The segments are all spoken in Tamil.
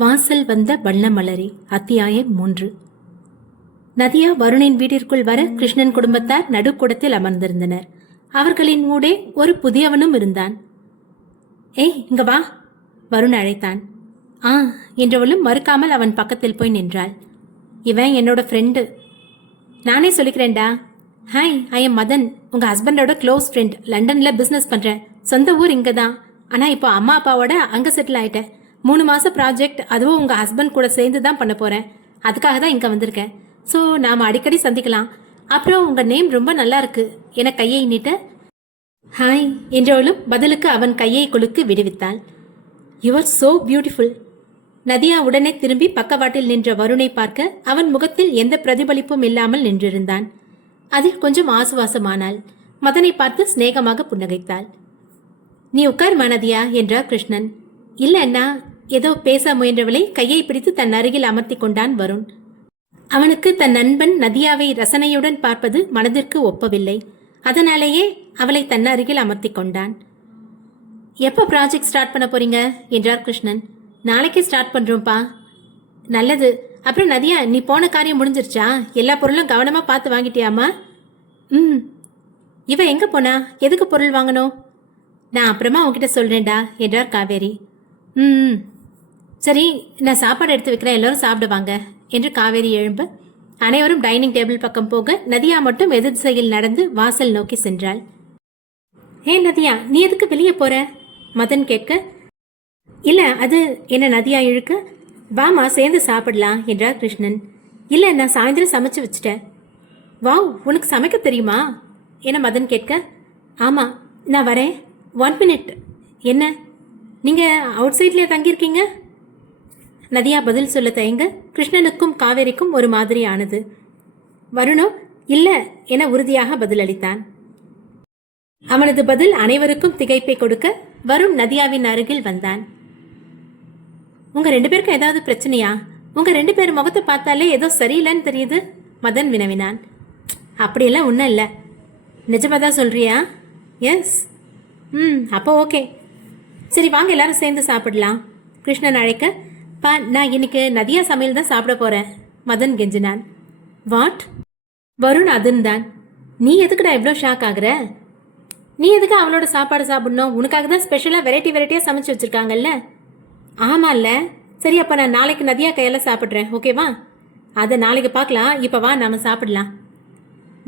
வாசல் வந்த வண்ணமலரி. அத்தியாயம் 3. நதியா வருணின் வீட்டிற்குள் வர கிருஷ்ணன் குடும்பத்தார் நடுக்கூடத்தில் அமர்ந்திருந்தனர். அவர்களின் ஊடே ஒரு புதியவனும் இருந்தான். ஏய், இங்க வா, வருண் அழைத்தான். ஆ என்றவளும் மறுக்காமல் அவன் பக்கத்தில் போய் நின்றாள். இவன் என்னோட ஃப்ரெண்டு. நானே சொல்லிக்கிறேன்டா. ஹாய், ஐ எம் மதன், உங்க ஹஸ்பண்டோட க்ளோஸ் ஃப்ரெண்ட். லண்டன்ல பிசினஸ் பண்றேன். சொந்த ஊர் இங்க தான். ஆனா இப்போ அம்மா அப்பாவோட அங்க செட்டில் ஆயிட்டேன். 3 மாச ப்ராஜெக்ட், அதுவும் உங்க ஹஸ்பண்ட் கூட சேர்ந்து தான் பண்ண போறேன். அதுக்காக தான் இங்க வந்திருக்கேன். ஸோ நாம அடிக்கடி சந்திக்கலாம். அப்புறம் உங்க நேம் ரொம்ப நல்லா இருக்கு என கையை நீட்ட ஹாய் என்றவளும் பதிலுக்கு அவன் கையை குலுக்கு விடுவித்தாள். You are so beautiful. Nadiya உடனே திரும்பி பக்கவாட்டில் நின்ற வருணை பார்க்க அவன் முகத்தில் எந்த பிரதிபலிப்பும் இல்லாமல் நின்றிருந்தான். அதில் கொஞ்சம் ஆசுவாசமானாள். மதனை பார்த்து சிநேகமாக புன்னகைத்தாள். நீ உட்கார்மா நதியா என்றார் கிருஷ்ணன். இல்ல அண்ணா, ஏதோ பேச முயன்றவளை கையை பிடித்து தன் அருகில் அமர்த்தி கொண்டான் வருண். அவனுக்கு தன் நண்பன் நதியாவை ரசனையுடன் பார்ப்பது மனதிற்கு ஒப்பவில்லை. அதனாலேயே அவளை தன் அருகில் அமர்த்தி கொண்டான். எப்போ ப்ராஜெக்ட் ஸ்டார்ட் பண்ண போறீங்க என்றார் கிருஷ்ணன். நாளைக்கே ஸ்டார்ட் பண்றோம்ப்பா. நல்லது. அப்புறம் நதியா, நீ போன காரியம் முடிஞ்சிருச்சா? எல்லா பொருளும் கவனமா பார்த்து வாங்கிட்டியாமா? இவ எங்க போனா? எதுக்கு பொருள் வாங்கணும்? நான் அப்புறமா உன்கிட்ட சொல்றேன்டா என்றார் காவேரி. சரி, நான் சாப்பாடு எடுத்து வைக்கிறேன், எல்லாரும் சாப்பிடுவாங்க என்று காவேரி எழும்ப அனைவரும் டைனிங் டேபிள் பக்கம் போக நதியா மட்டும் எதிர் திசையில் நடந்து வாசல் நோக்கி சென்றாள். ஏ நதியா, நீ எதுக்கு வெளியே போற? மதன் கேட்க, இல்ல அது என்ன நதியா இழுக்க, வாமா சேர்ந்து சாப்பிடலாம் என்றார் கிருஷ்ணன். இல்ல, நான் சாயந்தரம் சமைச்சு வச்சுட்டேன். வாவ், உனக்கு சமைக்க தெரியுமா என மதன் கேட்க, ஆமா நான் வரேன், 1 மினிட். என்ன, நீங்க அவுட் சைட்லயே தங்கியிருக்கீங்க? நதியா பதில் சொல்ல தயங்க கிருஷ்ணனுக்கும் காவேரிக்கும் ஒரு மாதிரி ஆனது. வருணோ இல்ல என உறுதியாக பதிலளித்தான். அவனது பதில் அனைவருக்கும் திகைப்பை கொடுக்க வருண் நதியாவின் அருகில் வந்தான். உங்க 2 பேருக்கும் ஏதாவது பிரச்சனையா? உங்க 2 பேர் முகத்தை பார்த்தாலே ஏதோ சரியில்லைன்னு தெரியுது, மதன் வினவினான். அப்படியெல்லாம் ஒன்றும் இல்லை. நிஜமாதான் சொல்றியா? எஸ். அப்போ ஓகே. சரி வாங்க, எல்லாரும் சேர்ந்து சாப்பிடலாம். கிருஷ்ணன் அழைக்க, பா நான் இன்னைக்கு நதியா சமையல் தான் சாப்பிட போறேன், மதன் கெஞ்சினான். வாட்? வருண் அதிர்ந்தான். நீ எதுக்குடா இவ்வளோ ஷாக் ஆகுற? நீ எதுக்கு அவளோட சாப்பாடு சாப்பிடணும்? உனக்காக தான் ஸ்பெஷலாக வெரைட்டியாக சமைச்சு வச்சிருக்காங்கல்ல. ஆமாம்ல. சரி, அப்போ நான் நாளைக்கு நதியா கையால் சாப்பிட்றேன், ஓகேவா? அதை நாளைக்கு பார்க்கலாம். இப்போ வா, நாம சாப்பிடலாம்.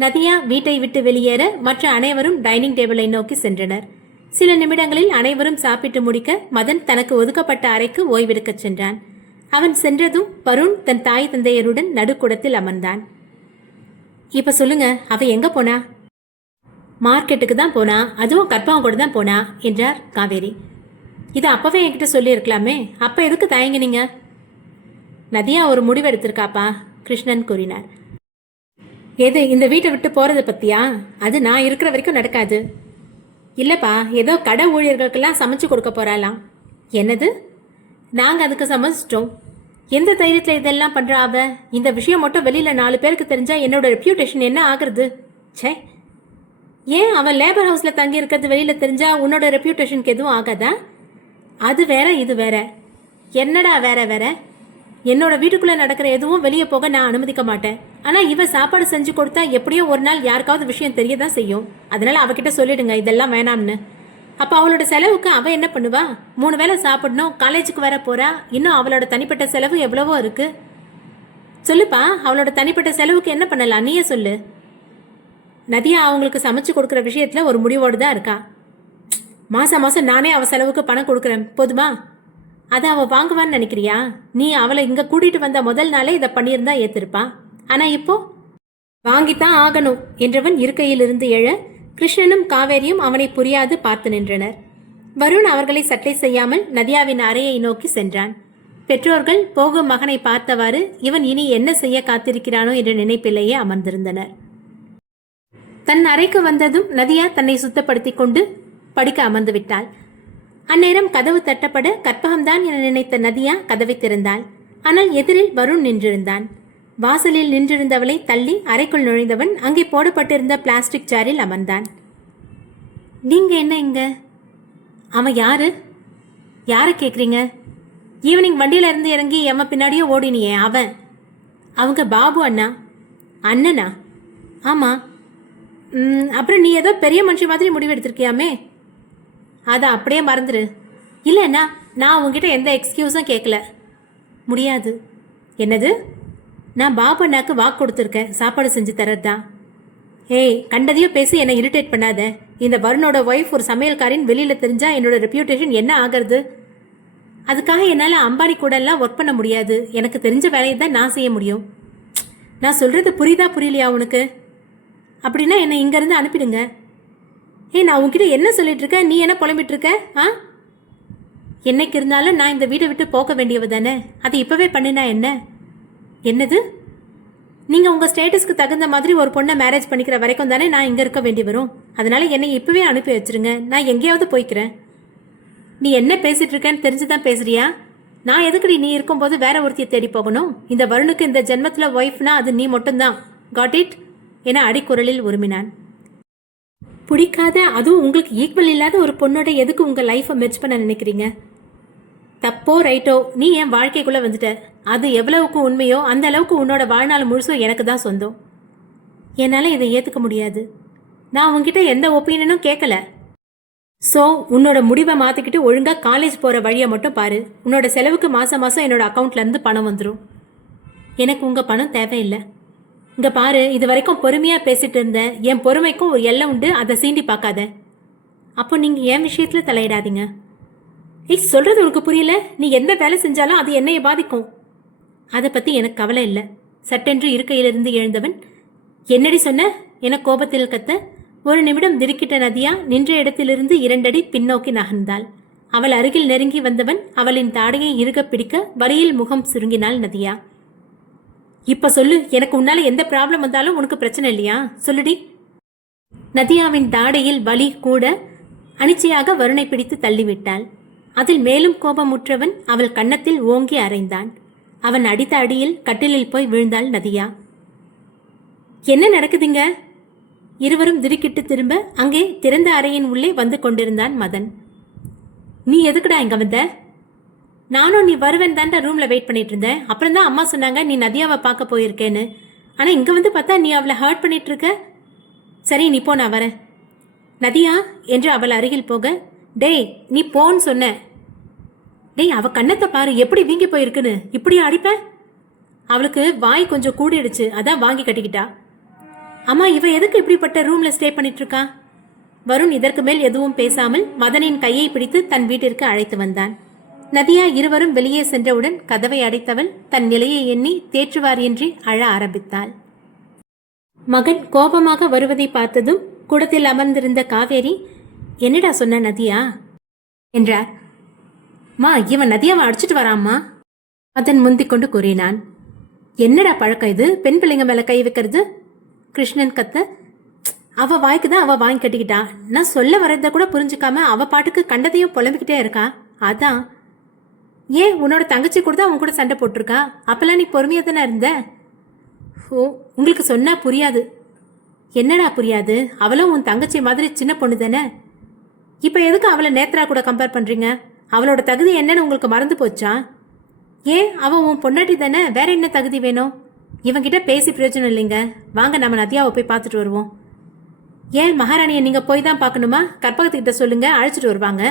நதியா வீட்டை விட்டு வெளியேற மற்ற அனைவரும் டைனிங் டேபிளை நோக்கி சென்றனர். சில நிமிடங்களில் அனைவரும் சாப்பிட்டு முடிக்க மதன் தனக்கு ஒதுக்கப்பட்ட அறைக்கு ஓய்வெடுக்கச் சென்றான். அவன் சென்றதும் வருண் தன் தாய் தந்தையருடன் நடுக்கூடத்தில் அமர்ந்தான். இப்ப சொல்லுங்க, அவ எங்க போனா? மார்க்கெட்டுக்கு தான் போனா, அதுவும் கற்பகம் கூட தான் போனா என்றார் காவேரி. இது அப்பவே என்கிட்ட சொல்லி இருக்கலாமே, அப்ப எதுக்கு தயங்கினீங்க? நதியா ஒரு முடிவு எடுத்திருக்காப்பா, கிருஷ்ணன் கூறினார். எது, இந்த வீட்டை விட்டு போறதை பத்தியா? அது நான் இருக்கிற வரைக்கும் நடக்காது. இல்லப்பா, ஏதோ கடை ஊழியர்களுக்கெல்லாம் சமைச்சு கொடுக்க போறாளாம். என்னது? நாங்கள் அதுக்கு சமைச்சிட்டோம். எந்த தைரியத்தில் இதெல்லாம் பண்றா அவ? இந்த விஷயம் மட்டும் வெளியில 4 பேருக்கு தெரிஞ்சா என்னோட ரெப்யூட்டேஷன் என்ன ஆகுறது? சே, ஏன் அவன் லேபர் ஹவுஸ்ல தங்கி இருக்கிறது வெளியில தெரிஞ்சா உன்னோட ரெப்யூட்டேஷனுக்கு எதுவும் ஆகாதா? அது வேற, இது வேற. என்னடா வேற வேற? என்னோட வீட்டுக்குள்ள நடக்கிற எதுவும் வெளியே போக நான் அனுமதிக்க மாட்டேன். ஆனா இவ சாப்பாடு செஞ்சு கொடுத்தா எப்படியோ ஒரு நாள் யாருக்காவது விஷயம் தெரியதான் செய்யும். அதனால அவகிட்ட சொல்லிடுங்க இதெல்லாம் வேணாம்னு. அப்ப அவளோட செலவுக்கு அவ என்ன பண்ணுவா? 3 வேளை சாப்பிடணும், காலேஜுக்கு வர போறா. இன்னும் அவளோட தனிப்பட்ட செலவு எவ்வளவோ இருக்கு. சொல்லுப்பா, அவளோட தனிப்பட்ட செலவுக்கு என்ன பண்ணலாம், நீயே சொல்லு. நதியா அவங்களுக்கு சமைச்சு கொடுக்குற விஷயத்துல ஒரு முடிவோடு தான் இருக்கா. மாசம் மாசம் நானே அவ செலவுக்கு பணம் கொடுக்குறேன், போதுமா? அதை அவ வாங்குவான்னு நினைக்கிறியா? நீ அவளை இங்க கூட்டிட்டு வந்த முதல் நாளே இதை பண்ணியிருந்தா ஏத்திருப்பா. ஆனா இப்போ வாங்கித்தான் ஆகணும் என்றவன் இருக்கையிலிருந்து எழ கிருஷ்ணனும் காவேரியும் அவனை புரியாது பார்த்து நின்றனர். வருண் அவர்களை சட்டை செய்யாமல் நதியாவின் அறையை நோக்கி சென்றான். பெற்றோர்கள் போகும் மகனை பார்த்தவாறு இவன் இனி என்ன செய்ய காத்திருக்கிறானோ என்ற நினைப்பிலேயே அமர்ந்திருந்தனர். தன் அறைக்கு வந்ததும் நதியா தன்னை சுத்தப்படுத்திக் கொண்டு படிக்க அமர்ந்து விட்டாள். அந்நேரம் கதவு தட்டப்பட கற்பகம்தான் என நினைத்த நதியா கதவை திறந்தாள். ஆனால் எதிரில் வருண் நின்றிருந்தான். வாசலில் நின்றிருந்தவளை தள்ளி அறைக்குள் நுழைந்தவன் அங்கே போடப்பட்டிருந்த பிளாஸ்டிக் சேரில் அமர்ந்தான். நீங்க என்ன இங்க? அவன் யாரு? யாரை கேட்குறீங்க? ஈவினிங் வண்டியில இருந்து இறங்கி எம்ம பின்னாடியே ஓடினியே அவன். அவங்க பாபு அண்ணா. அண்ணனா? ஆமாம். அப்புறம் நீ ஏதோ பெரிய மனுஷன் மாதிரி முடிவு எடுத்திருக்கியாமே. அதை அப்படியே மறந்துடு. இல்லைண்ணா, நான் உங்ககிட்ட எந்த எக்ஸ்கியூஸும் கேட்கல. முடியாது. என்னது? நான் பாபு அண்ணாக்கு வாக்கு கொடுத்துருக்கேன் சாப்பாடு செஞ்சு தரதா. ஏய், கண்டதையும் பேசி என்னை இரிட்டேட் பண்ணாத. இந்த வருணோட ஒய்ஃப் ஒரு சமையல்காரின் வெளியில் தெரிஞ்சா என்னோட ரெப்யூட்டேஷன் என்ன ஆகிறது? அதுக்காக என்னால் அம்பானி கூட எல்லாம் ஒர்க் பண்ண முடியாது. எனக்கு தெரிஞ்ச வேலையை தான் நான் செய்ய முடியும். நான் சொல்கிறது புரியுதா புரியலையா உனக்கு? அப்படின்னா என்னை இங்கேருந்து அனுப்பிடுங்க. நான் உன்கிட்ட என்ன சொல்லிட்டு இருக்க? நீ என்ன புலம்பிட்டு இருக்க? என்னைக்கு இருந்தாலும் நான் இந்த வீட்டை விட்டு போக வேண்டியவ தானே. அதை இப்போவே பண்ணினா என்ன? என்னது? நீங்கள் உங்கள் ஸ்டேட்டஸ்க்கு தகுந்த மாதிரி ஒரு பொண்ணை மேரேஜ் பண்ணிக்கிற வரைக்கும் தானே நான் இங்கே இருக்க வேண்டி வரும். அதனால் என்னை இப்போவே அனுப்பி வச்சுருங்க. நான் எங்கேயாவது போய்க்கிறேன். நீ என்ன பேசிகிட்டு இருக்கேன்னு தெரிஞ்சு தான் பேசுகிறியா? நான் எதுக்குடி நீ இருக்கும்போது வேற ஒருத்தியை தேடி போகணும்? இந்த வருணுக்கு இந்த ஜென்மத்தில் ஒய்ஃப்னா அது நீ மட்டும்தான். காட் இட் என அடிக்குரலில் உருமினான். பிடிக்காத, அதுவும் உங்களுக்கு ஈக்குவல் இல்லாத ஒரு பொண்ணோட எதுக்கு உங்கள் லைஃப்பை மெர்ஜ் பண்ண நினைக்கிறீங்க? தப்போ ரைட்டோ, நீ என் வாழ்க்கைக்குள்ளே வந்துட்ட. அது எவ்வளவுக்கு உண்மையோ அந்த அளவுக்கு உன்னோட வாழ்நாள் முழுசும் எனக்கு தான் சொந்தம். என்னால் இதை ஏற்றுக்க முடியாது. நான் உங்ககிட்ட எந்த ஒப்பீனியனும் கேட்கல. ஸோ உன்னோட முடிவை மாற்றிக்கிட்டு ஒழுங்காக காலேஜ் போகிற வழியை மட்டும் பாரு. உன்னோட செலவுக்கு மாதம் மாதம் என்னோட அக்கௌண்ட்லேருந்து பணம் வந்துடும். எனக்கு உங்கள் பணம் தேவையில்லை. இங்கே பாரு, இது வரைக்கும் பொறுமையாக பேசிகிட்டு இருந்தேன். என் பொறுமைக்கும் ஒரு எல்லை உண்டு, அதை சீண்டி பார்க்காத. அப்போ நீங்கள் என் விஷயத்தில் தலையிடாதீங்க. சொல்கிறது உனக்கு புரியல? நீ எந்த வேலை செஞ்சாலும் அது என்னையை பாதிக்கும். அதை பற்றி எனக்கு கவலை இல்லை. சட்டென்று இருக்கையிலிருந்து எழுந்தவன், என்னடி சொன்ன என கோபத்தில் கத்த, ஒரு நிமிடம் திடுக்கிட்ட நதியா நின்ற இடத்திலிருந்து 2 அடி பின்னோக்கி நகர்ந்தாள். அவள் அருகில் நெருங்கி வந்தவன் அவளின் தாடையை இறுக பிடிக்க வலியில் முகம் சுருங்கினாள் நதியா. இப்ப சொல்லு, எனக்கு உன்னால எந்த ப்ராப்ளம் வந்தாலும் உனக்கு பிரச்சனை இல்லையா? சொல்லுடி. நதியாவின் தாடையில் வலி கூட அனிச்சையாக வருணை பிடித்து தள்ளிவிட்டாள். அதில் மேலும் கோபமுற்றவன் அவள் கன்னத்தில் ஓங்கி அறைந்தான். அவன் அடித்த அடியில் கட்டிலில் போய் விழுந்தாள் நதியா. என்ன நடக்குதுங்க? இருவரும் திடுக்கிட்டு திரும்ப அங்கே திறந்த அறையின் உள்ளே வந்து கொண்டிருந்தான் மதன். நீ எதுக்குடா இங்க வந்த? நானும் நீ வருவேன் தான்டா ரூம்ல வெயிட் பண்ணிட்டு இருந்தேன். அப்புறம் தான் அம்மா சொன்னாங்க நீ நதியாவை பார்க்க போயிருக்கேன்னு. ஆனா இங்க வந்து பார்த்தா நீ அவளை ஹர்ட் பண்ணிட்டு இருக்க. சரி, நீ போ, நான் வரேன். நதியா என்று அவள் அருகில் போக, டேய் நீ போன்னு சொன்ன. டேய், அவ கண்ணத்தை பாரு எப்படி வீங்கி போயிருக்குன்னு. இப்படியா அடிப்ப? அவளுக்கு வாய் கொஞ்சம் கூடிடுச்சு, அதான் வாங்கி கட்டிக்கிட்டா. அம்மா, இவ எதுக்கு இப்படிப்பட்ட ரூம்ல ஸ்டே பண்ணிட்டு இருக்கா? வருண் இதற்கு மேல் எதுவும் பேசாமல் மதனின் கையை பிடித்து தன் வீட்டிற்கு அழைத்து வந்தான். நதியா இருவரும் வெளியே சென்றவுடன் கதவை அடைத்தவள் தன் நிலையை எண்ணி தேற்றுவாரின்றி அழ ஆரம்பித்தாள். மகன் கோபமாக வருவதை பார்த்ததும் கூடத்தில் அமர்ந்திருந்த காவேரி, என்னடா சொன்ன நதியா என்றார். மா, இவன் நதியாவை அடிச்சிட்டு வராம்மா அதன் முந்திக் கொண்டு கூறினான். என்னடா பழக்கம் இது, பெண் பிள்ளைங்க மேல கை வைக்கிறது? கிருஷ்ணன் கத்த, அவ வாய்க்கு தான் அவ வாங்கி கட்டிக்கிட்டா. நான் சொல்ல வரத கூட புரிஞ்சுக்காம அவ பாட்டுக்கு கண்டதையும் புலம்பிக்கிட்டே இருக்கா. அதான். ஏன் உன்னோட தங்கச்சி கூட தான் அவன் கூட சண்டை போட்டிருக்கா? அப்பெல்லாம் நீ பொறுமையாக தானே இருந்த? ஓ, உங்களுக்கு சொன்னா புரியாது. என்னடா புரியாது? அவளும் உன் தங்கச்சி மாதிரி சின்ன பொண்ணு தானே. இப்போ எதுக்கு அவளை நேத்ரா கூட கம்பேர் பண்ணுறீங்க? அவளோட தகுதி என்னன்னு உங்களுக்கு மறந்து போச்சா? ஏன், அவன் உன் பொண்டாட்டி தானே, வேற என்ன தகுதி வேணும்? இவங்கிட்ட பேசி பிரயோஜனம் இல்லைங்க. வாங்க நம்ம நதியாவை போய் பார்த்துட்டு வருவோம். ஏன் மகாராணியை நீங்கள் போய் தான் பார்க்கணுமா? கற்பகத்துக்கிட்ட சொல்லுங்க, அழைச்சிட்டு வருவாங்க.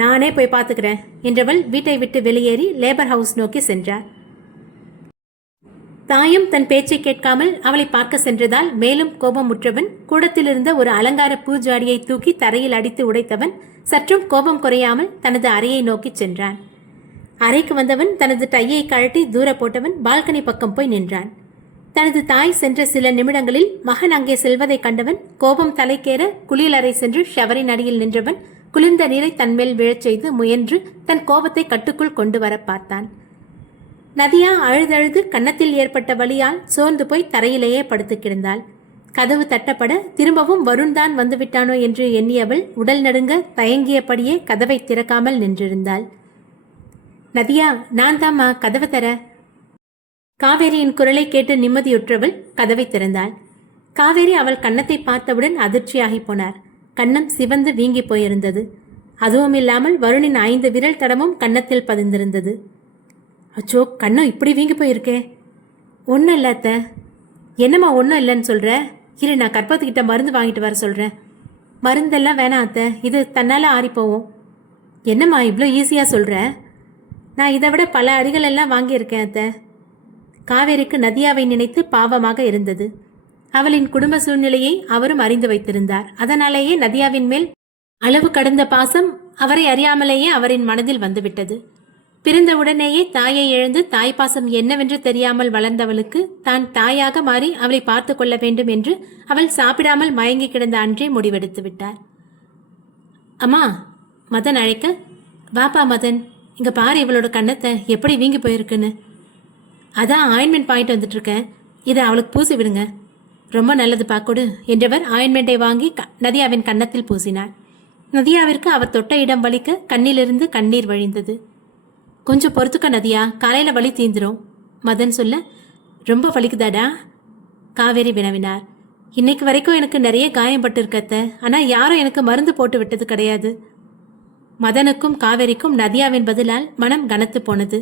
நானே போய் பார்த்துக்கிறேன் என்றவள் வீட்டை விட்டு வெளியேறி லேபர் ஹவுஸ் நோக்கி சென்றார். தாயும் தன் பேச்சை கேட்காமல் அவளை பார்க்க சென்றதால் மேலும் கோபமுற்றவன் கூடத்திலிருந்த ஒரு அலங்கார பூஜாடியை தூக்கி தரையில் அடித்து உடைத்தவன் சற்றும் கோபம் குறையாமல் தனது அறையை நோக்கி சென்றான். அறைக்கு வந்தவன் தனது டையை கழட்டி தூர போட்டவன் பால்கனி பக்கம் போய் நின்றான். தனது தாய் சென்ற சில நிமிடங்களில் மகன் அங்கே செல்வதை கண்டவன் கோபம் தலைக்கேற குளியலறை சென்று ஷவரின் அடியில் நின்றவன் குளிர்ந்த நீரை தன்மேல் விழச் செய்து முயன்று தன் கோபத்தை கட்டுக்குள் கொண்டு வர பார்த்தான். நதியா அழுதழுது கன்னத்தில் ஏற்பட்ட வலியால் சோர்ந்து போய் தரையிலேயே படுத்து கிடந்தாள். கதவு தட்டப்பட திரும்பவும் வருண் தான் வந்துவிட்டானோ என்று எண்ணியவள் உடல் நடுங்க தயங்கியபடியே கதவை திறக்காமல் நின்றிருந்தாள். நதியா, நான் தாம்மா, கதவை தர. காவேரியின் குரலை கேட்டு நிம்மதியுற்றவள் கதவை திறந்தாள். காவேரி அவள் கன்னத்தை பார்த்தவுடன் அதிர்ச்சியாகி போனார். கன்னம் சிவந்து வீங்கி போயிருந்தது. அதுவும் இல்லாமல் வருணின் 5 விரல் தடமும் கன்னத்தில் பதிந்திருந்தது. அச்சோ, கண்ணம் இப்படி வீங்கி போயிருக்கே. ஒன்றும் இல்லை அத்தை. என்னம்மா ஒன்றும் இல்லைன்னு சொல்கிற? இரு, நான் கற்பகத்துக்கிட்ட மருந்து வாங்கிட்டு வர சொல்கிறேன். மருந்தெல்லாம் வேணாம் அத்தை, இது தன்னால் ஆறிப்போவும். என்னம்மா இவ்வளோ ஈஸியாக சொல்கிற? நான் இதை விட பல அடிகள் எல்லாம் வாங்கியிருக்கேன் அத்தை. காவேரிக்கு நதியாவை நினைத்து பாவமாக இருந்தது. அவளின் குடும்ப சூழ்நிலையை அவரும் அறிந்து வைத்திருந்தார். அதனாலேயே நதியாவின் மேல் அளவு கடந்த பாசம் அவரை அறியாமலேயே அவரின் மனதில் வந்துவிட்டது. பிறந்தவுடனேயே தாயை இழந்து தாய்ப்பாசம் என்னவென்று தெரியாமல் வளர்ந்தவளுக்கு தான் தாயாக மாறி அவளை பார்த்து கொள்ள வேண்டும் என்று அவள் சாப்பிடாமல் மயங்கி கிடந்த அன்றே முடிவெடுத்து விட்டார். அம்மா, மதன் அழைக்க, வாப்பா மதன், இங்க பாரு இவளோட கண்ணத்தை எப்படி வீங்கி போயிருக்குன்னு. அதான் ஆயின்மெண்ட் பாயிண்ட் வந்துட்டு இருக்கேன், இதை அவளுக்கு பூசி விடுங்க. ரொம்ப நல்லது பாக்கொடு என்றவர் ஆயின்மெண்டை வாங்கி நதியாவின் கன்னத்தில் பூசினார். நதியாவிற்கு அவர் தொட்ட இடம் வலிக்க கண்ணிலிருந்து கண்ணீர் வழிந்தது. கொஞ்சம் பொறுத்துக்க நதியா, காலையில வலி தீந்துரும் மதன் சொல்ல. ரொம்ப வலிக்குதாடா? காவேரி வினவினார். இன்னைக்கு வரைக்கும் எனக்கு நிறைய காயம்பட்டு இருக்கத்த, ஆனா யாரும் எனக்கு மருந்து போட்டு விட்டது கிடையாது. மதனுக்கும் காவேரிக்கும் நதியாவின் பதிலால் மனம் கனத்து போனது.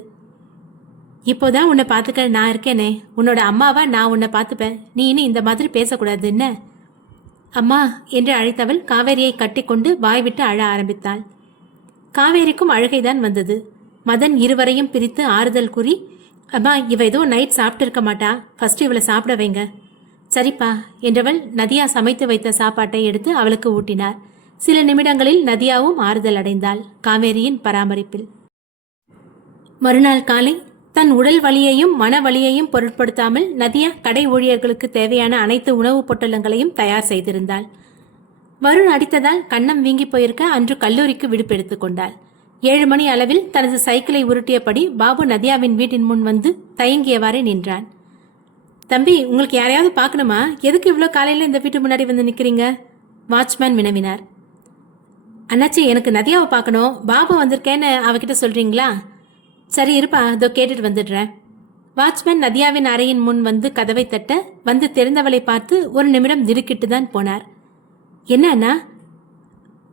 இப்போதான் உன்னை பார்த்துக்க நான் இருக்கேனே, உன்னோட அம்மாவா நான் உன்னை பார்த்துப்பேன். நீ இனி இந்த மாதிரி பேசக்கூடாது என்ன? அம்மா என்று அழைத்தவள் காவேரியை கட்டிக்கொண்டு வாய்விட்டு அழ ஆரம்பித்தாள். காவேரிக்கும் அழுகைதான் வந்தது. மதன் இருவரையும் பிரித்து ஆறுதல் கூறி, அம்மா இவ ஏதோ நைட் சாப்பிட்டு இருக்க மாட்டா, ஃபர்ஸ்ட் இவளை சாப்பிட வைங்க. சரிப்பா என்றவள் நதியா சமைத்து வைத்த சாப்பாட்டை எடுத்து அவளுக்கு ஊட்டினார். சில நிமிடங்களில் நதியாவும் ஆறுதல் அடைந்தாள் காவேரியின் பராமரிப்பில். மறுநாள் காலை தன் உடல் வலியையும் மன வலியையும் பொருட்படுத்தாமல் நதியா கடை ஊழியர்களுக்கு தேவையான அனைத்து உணவுப் பொட்டலங்களையும் தயார் செய்திருந்தாள். வருண் அடித்ததால் கன்னம் வீங்கி போயிருக்க அன்று கல்லூரிக்கு விடுப்பு கொண்டாள். 7 மணி அளவில் தனது சைக்கிளை உருட்டியபடி பாபு நதியாவின் வீட்டின் முன் வந்து தயங்கியவாறே நின்றான். தம்பி, உங்களுக்கு யாரையாவது பார்க்கணுமா? எதுக்கு இவ்வளோ காலையில் இந்த வீட்டு முன்னாடி வந்து நிற்கிறீங்க? வாட்ச்மேன் வினவினார். அண்ணாச்சி, எனக்கு நதியாவை பார்க்கணும், பாபு வந்திருக்கேன்னு அவகிட்ட சொல்றீங்களா? சரி இருப்பா, இதோ கேட்டுட்டு வந்துடுறேன். வாட்ச்மேன் நதியாவின் அறையின் முன் வந்து கதவை தட்ட வந்து தெரிந்தவளை பார்த்து ஒரு நிமிடம் திடுக்கிட்டு தான் போனார். என்ன அண்ணா,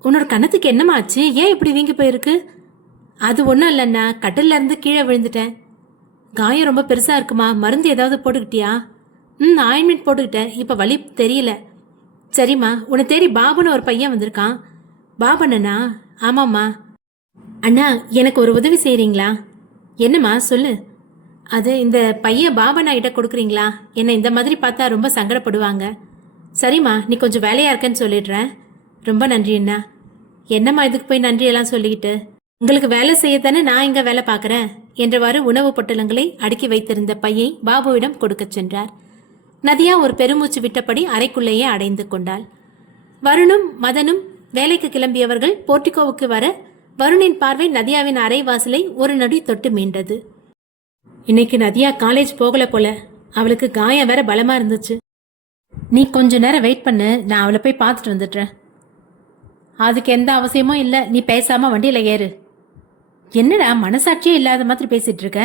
உன்னோட கன்னத்துக்கு என்னமா ஆச்சு? ஏன் இப்படி வீங்கி போயிருக்கு? அது ஒன்றும் இல்லைண்ணா, கட்டில இருந்து கீழே விழுந்துட்டேன். காயம் ரொம்ப பெருசா இருக்குமா? மருந்து ஏதாவது போட்டுக்கிட்டியா? ஆயின்மெண்ட் போட்டுக்கிட்டேன், இப்போ வலி தெரியல. சரிம்மா, உன்னை தேடி பாபுன்னு ஒரு பையன் வந்திருக்கான். பாபண்ணா? ஆமாம்மா. அண்ணா, எனக்கு ஒரு உதவி செய்கிறீங்களா? என்னம்மா சொல்லு. அது இந்த பையன் பாபண்ணா கிட்ட கொடுக்குறீங்களா? என்னை இந்த மாதிரி பார்த்தா ரொம்ப சங்கடப்படுவாங்க. சரிம்மா, நீ கொஞ்சம் வேலையா இருக்கேன்னு சொல்லிடுறேன். ரொம்ப நன்றி அண்ணா. என்னம்மா இதுக்கு போய் நன்றியெல்லாம் சொல்லிக்கிட்டு? உங்களுக்கு வேலை செய்யத்தானே நான் இங்கே வேலை பார்க்குறேன் என்றவாறு உணவு பொட்டலங்களை அடுக்கி வைத்திருந்த பையை பாபுவிடம் கொடுக்கச் சென்றார். நதியா ஒரு பெருமூச்சு விட்டபடி அறைக்குள்ளேயே அடைந்து கொண்டாள். வருணும் மதனும் வேலைக்கு கிளம்பியவர்கள் போர்ட்டிகோவுக்கு வர வருணின் பார்வை நதியாவின் அறை வாசலை ஒரு நொடி தொட்டு மீண்டது. இன்னைக்கு நதியா காலேஜ் போகல போல, அவளுக்கு காயம் வேற பலமா இருந்துச்சு. நீ கொஞ்ச நேரம் வெயிட் பண்ணு, நான் அவளை போய் பார்த்துட்டு வந்துடுறேன். அதுக்கு எந்த அவசியமும் இல்லை, நீ பேசாம வண்டியில ஏறு. என்னடா மனசாட்சியே இல்லாத மாதிரி பேசிட்டு இருக்க?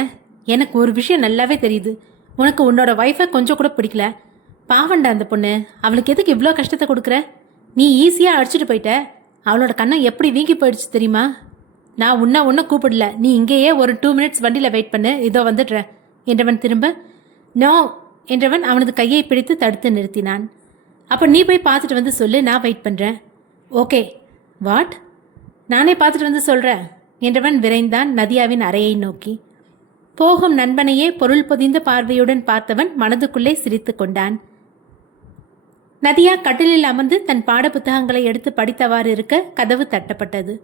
எனக்கு ஒரு விஷயம் நல்லாவே தெரியுது, உனக்கு உன்னோட ஒய்ஃபை கொஞ்சம் கூட பிடிக்கல. பாவண்டா அந்த பொண்ணு, அவளுக்கு எதுக்கு இவ்வளோ கஷ்டத்தை கொடுக்குற? நீ ஈஸியாக அடிச்சுட்டு போயிட்ட. அவளோட கண்ணம் எப்படி வீங்கி போயிடுச்சு தெரியுமா? நான் உன்னை கூப்பிடல, நீ இங்கேயே ஒரு 2 மினிட்ஸ் வண்டியில் வெயிட் பண்ணு, இதோ வந்துடுறேன் என்றவன் திரும்ப. நோ என்றவன் அவனது கையை பிடித்து தடுத்து நிறுத்தினான். அப்போ நீ போய் பார்த்துட்டு வந்து சொல்லு, நான் வெயிட் பண்ணுறேன். ஓகே. வாட்? நானே பார்த்துட்டு வந்து சொல்கிறேன் என்றவன் விரைந்தான் நதியாவின் அறையை நோக்கி. போகும் நண்பனையே பொருள் பொதிந்த பார்வையுடன் பார்த்தவன் மனதுக்குள்ளே சிரித்து கொண்டான். நதியா கட்டிலில் அமர்ந்து தன் பாட புத்தகங்களை எடுத்து படித்தவாறு இருக்க கதவு தட்டப்பட்டது.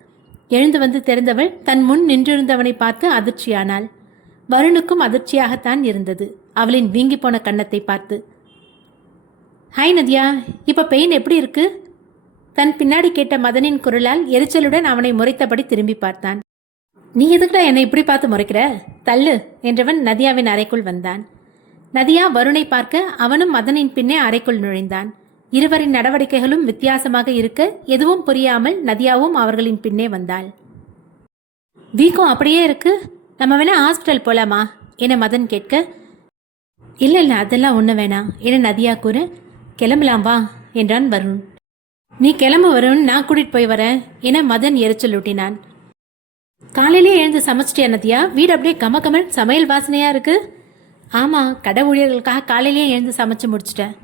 எழுந்து வந்து தெரிந்தவள் தன் முன் நின்றிருந்தவனை பார்த்து அதிர்ச்சியானாள். வருணுக்கும் அதிர்ச்சியாகத்தான் இருந்தது அவளின் வீங்கி போன கன்னத்தை பார்த்து. ஹாய் நதியா, இப்ப பெயின் எப்படி இருக்கு? தன் பின்னாடி கேட்ட மதனின் குரலால் எரிச்சலுடன் அவனை முறைத்தபடி திரும்பி பார்த்தான். நீ எதுக்குடா என்னை இப்படி பார்த்து முறைக்கிற? தள்ளு என்றவன் நதியாவின் அறைக்குள் வந்தான். நதியா வருணை பார்க்க அவனும் மதனின் பின்னே அறைக்குள் நுழைந்தான். இருவரின் நடவடிக்கைகளும் வித்தியாசமாக இருக்க எதுவும் புரியாமல் நதியாவும் அவர்களின் பின்னே வந்தாள். வீக்கம் அப்படியே இருக்கு, நம்ம வேணா ஹாஸ்பிட்டல் போலாமா என மதன் கேட்க, இல்லை அதெல்லாம் ஒன்றும் வேணாம் என நதியா கூற, கிளம்பலாம் வா என்றான் வருண். நீ கிளம்ப வரும்னு நான் கூட்டிட்டு போய் வரேன் என மதன் எரிச்சல் ஊட்டினான். காலையிலே எழுந்து சமைச்சிட்டியா நதியா? வீடு அப்படியே கம சமையல் வாசனையா இருக்கு. ஆமா, கடை ஊழியர்களுக்காக காலையிலேயே எழுந்து சமைச்சு முடிச்சிட்டேன்.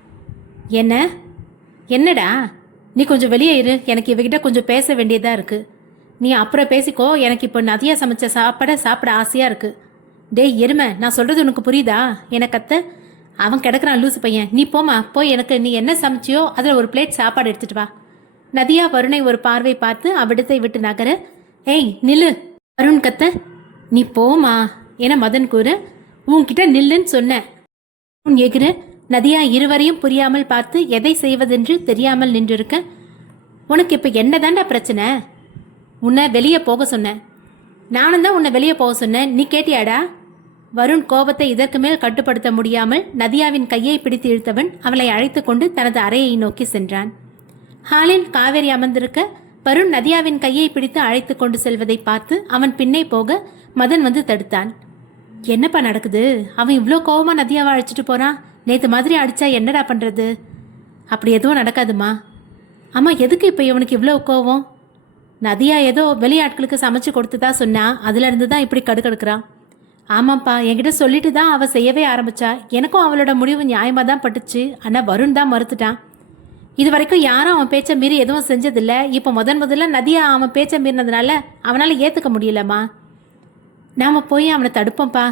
என்னடா? நீ கொஞ்சம் வெளியே இரு, எனக்கு இவகிட்ட கொஞ்சம் பேச வேண்டியதா இருக்கு. நீ அப்புறம் பேசிக்கோ, எனக்கு இப்போ நதியா சமைச்ச சாப்பிட ஆசையா இருக்கு. டேய் எருமை, நான் சொல்றது உனக்கு புரியுதா என கத்த. அவன் கிடக்குறான் லூசு பையன். நீ போமா, போய் எனக்கு நீ என்ன சமைச்சியோ அதில் ஒரு பிளேட் சாப்பாடு எடுத்துட்டு வா. நதியா வருணை ஒரு பார்வை பார்த்து அவ்விடத்தை விட்டு நகர, ஏய் நில்லு வருண் கத்த. நீ போமா என மதன் கூற, உன்கிட்ட நில்லுன்னு சொன்ன. உன் எகிர நதியா இருவரையும் புரியாமல் பார்த்து எதை செய்வதென்று தெரியாமல் நின்றிருக்க. உனக்கு இப்போ என்னதாண்டா பிரச்சனை? உன்னை வெளியே போக சொன்னேன். நானும் தான் உன்னை வெளியே போக சொன்னேன், நீ கேட்டியாடா? வருண் கோபத்தை இதற்கு மேல் கட்டுப்படுத்த முடியாமல் நதியாவின் கையை பிடித்து இழுத்தவன் அவளை அழைத்து கொண்டு தனது அறையை நோக்கி சென்றான். ஹாலில் காவேரி அமர்ந்திருக்க வருண் நதியாவின் கையை பிடித்து அழைத்து கொண்டு செல்வதை பார்த்து அவன் பின்னே போக மதன் வந்து தடுத்தான். என்னப்பா நடக்குது? அவன் இவ்வளோ கோவமா நதியாவை அழைச்சிட்டு போறான். நேற்று மாதிரி அடிச்சா என்னடா பண்றது? அப்படி எதுவும் நடக்காதுமா. ஆமா, எதுக்கு இப்போ இவனுக்கு இவ்வளோ கோவம்? நதியா ஏதோ வெளியாட்களுக்கு சமைச்சு கொடுத்துதா சொன்னா, அதுல இருந்து தான் இப்படி கடுக்கடுக்கிறான். ஆமாப்பா, என்கிட்ட சொல்லிட்டு தான் அவள் செய்யவே ஆரம்பிச்சா. எனக்கும் அவளோட முடிவு நியாயமாக தான் பட்டுச்சு. ஆனால் வருண் தான் மறுத்துட்டான். இது வரைக்கும் யாரும் அவன் பேச்சை மீறி எதுவும் செஞ்சதில்ல. இப்போ முதல்ல நதியா அவன் பேச்சை மீறினதுனால அவனால் ஏற்றுக்க முடியலம்மா. நாம் போய் அவனை தடுப்போம்ப்பா.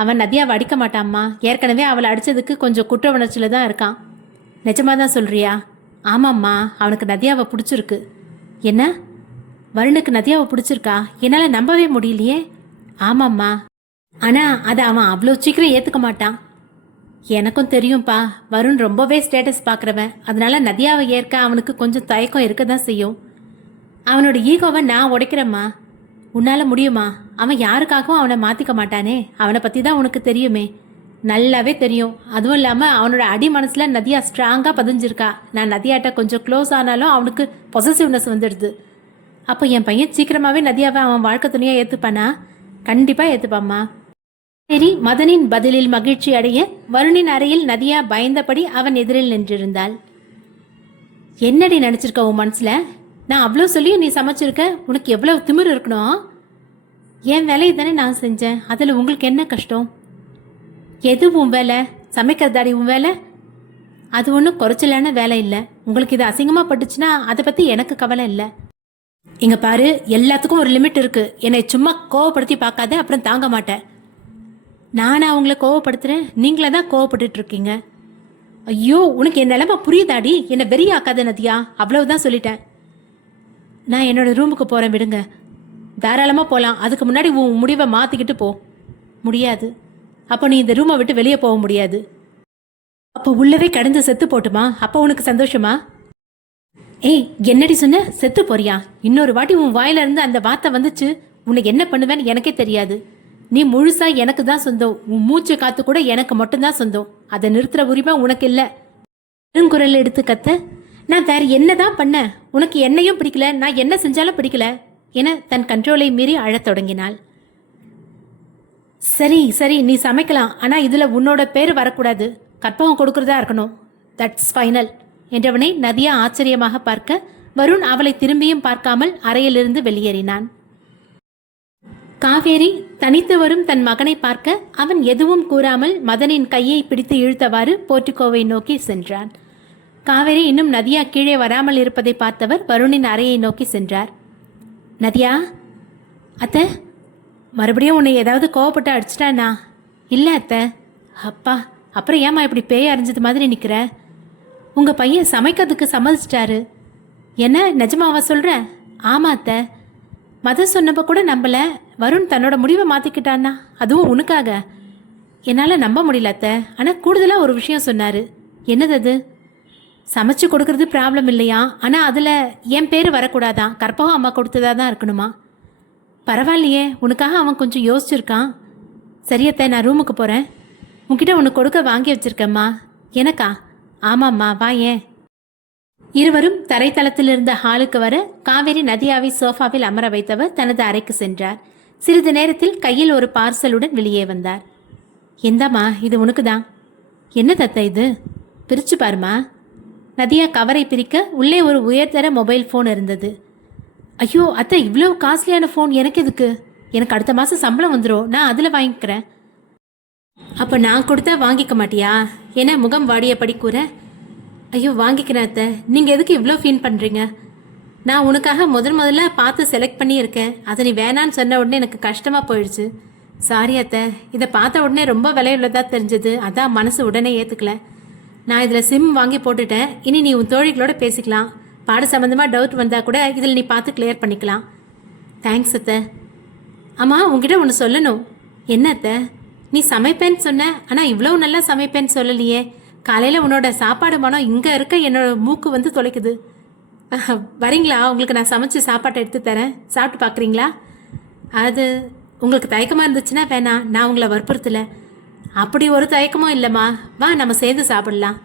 அவன் நதியாவை அடிக்க மாட்டாம்மா. ஏற்கனவே அவளை அடித்ததுக்கு கொஞ்சம் குற்ற உணர்ச்சியில் தான் இருக்கான். நிஜமாக தான் சொல்கிறியா? ஆமாம்மா, அவனுக்கு நதியாவை பிடிச்சிருக்கு. என்ன? வருணுக்கு நதியாவை பிடிச்சிருக்கா? என்னால் நம்பவே முடியலையே. ஆமாம்மா, ஆனால் அதை அவன் அவ்வளோ சீக்கிரம் ஏற்றுக்க மாட்டான். எனக்கும் தெரியும்ப்பா, வருண் ரொம்பவே ஸ்டேட்டஸ் பார்க்குறவன். அதனால நதியாவை ஏற்க அவனுக்கு கொஞ்சம் தயக்கம் இருக்க தான் செய்யும். அவனோட ஈகோவை நான் உடைக்கிறேம்மா. உன்னால் முடியுமா? அவன் யாருக்காகவும் அவனை மாற்றிக்க மாட்டானே. அவனை பற்றி தான் உனக்கு தெரியுமே, நல்லாவே தெரியும். அதுவும் இல்லாமல் அவனோட அடி மனசில் நதியா ஸ்ட்ராங்காக பதிஞ்சிருக்கா. நான் நதியாட்ட கொஞ்சம் க்ளோஸ் ஆனாலும் அவனுக்கு பொசசிவ்னஸ் வந்துடுது. அப்போ என் பையன் சீக்கிரமாகவே நதியாவை அவன் வாழ்க்கை துணையாக ஏற்றுப்பானா? கண்டிப்பாக ஏற்றுப்பாம்மா. சரி, மதனின் பதிலில் மகிழ்ச்சி அடைய வருணின் அறையில் நதியா பயந்தபடி அவன் எதிரில் நின்றிருந்தாள். என்னடி நினச்சிருக்க உன் மனசில்? நான் அவ்வளோ சொல்லியும் நீ சமைச்சிருக்க. உனக்கு எவ்வளவு திமிரு இருக்கணும்? என் வேலையை தானே நான் செஞ்சேன். அதில் உங்களுக்கு என்ன கஷ்டம்? எது உன் வேலை? சமைக்கிறதாடி உன் வேலை? அது ஒன்றும் குறைச்சலான வேலை இல்லை. உங்களுக்கு இது அசிங்கமாக பட்டுச்சுன்னா அதை பற்றி எனக்கு கவலை இல்லை. இங்கே பாரு, எல்லாத்துக்கும் ஒரு லிமிட் இருக்குது. என்னை சும்மா கோவப்படுத்தி பார்க்காத, அப்புறம் தாங்க மாட்டேன். நானா அவங்கள கோவப்படுத்துகிறேன்? நீங்களே தான் கோவப்பட்டுட்டு இருக்கீங்க. ஐயோ, உனக்கு என் நிலைமை புரியுதாடி? என்னை வெறியாக்காத நதியா, அவ்வளவுதான் சொல்லிட்டேன். நான் என்னோட ரூமுக்கு போகிறேன், விடுங்க. தாராளமாக போகலாம். அதுக்கு முன்னாடி உன் முடிவை மாற்றிக்கிட்டு போ. முடியாது. அப்போ நீ இந்த ரூமை விட்டு வெளியே போக முடியாது. அப்போ உள்ளவே கடந்து செத்து போட்டுமா? அப்போ உனக்கு சந்தோஷமா? ஏய், என்னடி சொன்ன? செத்து போறியா? இன்னொரு வாட்டி உன் வாயில இருந்து அந்த வார்த்தை வந்துச்சு, உன்னை என்ன பண்ணுவேன்னு எனக்கே தெரியாது. நீ முழுசா எனக்கு தான் சொந்தம். உன் மூச்சு காத்து கூட எனக்கு மட்டும்தான் சொந்தம். அதை நிறுத்துற உரிமை உனக்கு இல்லை. பெருங்குரல் எடுத்து கத்த, நான் வேற என்னதான் பண்ண? உனக்கு என்னையும் பிடிக்கல, நான் என்ன செஞ்சாலும் பிடிக்கல என தன் கண்ட்ரோலை மீறி அழத் தொடங்கினாள். சரி சரி, நீ சமைக்கலாம். ஆனால் இதில் உன்னோட பேர் வரக்கூடாது. கற்பகம் கொடுக்கறதா இருக்கணும். தட்ஸ் ஃபைனல் என்றவனை நதியா ஆச்சரியமாக பார்க்க வருண் அவளை திரும்பியும் பார்க்காமல் அறையிலிருந்து வெளியேறினான். காவேரி தனித்து வரும் தன் மகனை பார்க்க அவன் எதுவும் கூறாமல் மதனின் கையை பிடித்து இழுத்தவாறு போர்ட்டிகோவை நோக்கி சென்றான். காவேரி இன்னும் நதியா கீழே வராமல் இருப்பதை பார்த்தவர் வருணின் அறையை நோக்கி சென்றார். நதியா, அத்தை, மறுபடியும் உன்னை ஏதாவது கோவப்பட்டு அடிச்சிட்டானா? இல்லை அத்தை. அப்பா, அப்புறம் ஏமா இப்படி பேய் அறிஞ்சது மாதிரி நிற்கிற? உங்கள் பையன் சமைக்கிறதுக்கு சம்மதிச்சிட்டாரு. என்ன, நிஜமாவா சொல்கிற? ஆமா அத்தை. மதம் சொன்னப்போ கூட நம்பல. வருண் தன்னோட முடிவை மாற்றிக்கிட்டான்னா, அதுவும் உனக்காக. என்னால் நம்ப முடியல அத்தை. ஆனால் கூடுதலாக ஒரு விஷயம் சொன்னார். என்னது அது? சமைச்சு கொடுக்கறது ப்ராப்ளம் இல்லையா, ஆனால் அதில் என் பேர் வரக்கூடாதான். கற்பகம் அம்மா கொடுத்ததா தான் இருக்கணுமா? பரவாயில்லையே, உனக்காக அவன் கொஞ்சம் யோசிச்சிருக்கான். சரியத்தை, நான் ரூமுக்கு போகிறேன். உன்கிட்ட உனக்கு கொடுக்க வாங்கி வச்சிருக்கேம்மா. எனக்கா? ஆமாம்மா, வா. ஏன்? இருவரும் தரைத்தளத்தில் இருந்த ஹாலுக்கு வர காவேரி நதியாவை சோஃபாவில் அமர வைத்தவர் தனது அறைக்கு சென்றார். சிறிது நேரத்தில் கையில் ஒரு பார்சலுடன் வெளியே வந்தார். எந்தாம்மா, இது உனக்கு தான். என்ன தத்தை இது? பிரிச்சு பாருமா. நதியா கவரை பிரிக்க உள்ளே ஒரு உயர்தர மொபைல் ஃபோன் இருந்தது. ஐயோ அத்தை, இவ்வளோ காஸ்ட்லியான ஃபோன் எனக்கு எதுக்கு? எனக்கு அடுத்த மாதம் சம்பளம் வந்துடும், நான் அதில் வாங்கிக்கிறேன். அப்போ நான் கொடுத்தா வாங்கிக்க மாட்டியா என முகம் வாடியபடி கூற, ஐயோ வாங்கிக்கிறேன் அத்தை, நீங்கள் எதுக்கு இவ்வளோ ஃபீல் பண்ணுறீங்க? நான் உனக்காக முதல்ல பார்த்து செலக்ட் பண்ணியிருக்கேன். அதை நீ வேணான்னு சொன்ன உடனே எனக்கு கஷ்டமாக போயிடுச்சு. சாரி அத்தை, இதை பார்த்த உடனே ரொம்ப விலையுள்ளதாக தெரிஞ்சது, அதான் மனசு உடனே ஏற்றுக்கல. நான் இதில் சிம் வாங்கி போட்டுட்டேன். இனி நீ உன் தோழிகளோட பேசிக்கலாம். பாட சம்மந்தமாக டவுட் வந்தால் கூட இதில் நீ பார்த்து கிளியர் பண்ணிக்கலாம். தேங்க்ஸ் அத்தை. ஆமாம், உங்ககிட்ட ஒன்று சொல்லணும். என்ன அத்தை? நீ சமைப்பேன்னு சொன்ன, ஆனால் இவ்வளோ நல்லா சமைப்பேன்னு சொல்லலையே. காலையில் உன்னோட சாப்பாடு மனம் இங்கே இருக்க என்னோட மூக்கு வந்து தொலைக்குது. வரீங்களா? உங்களுக்கு நான் சமைச்சு சாப்பாட்டை எடுத்து தரேன், சாப்பிட்டு பார்க்குறீங்களா? அது உங்களுக்கு தயக்கமாக இருந்துச்சுன்னா வேணாம், நான் உங்களை வற்புறுத்தலை. அப்படி ஒரு தயக்கமும் இல்லைம்மா, வா நம்ம சேர்ந்து சாப்பிடலாம்.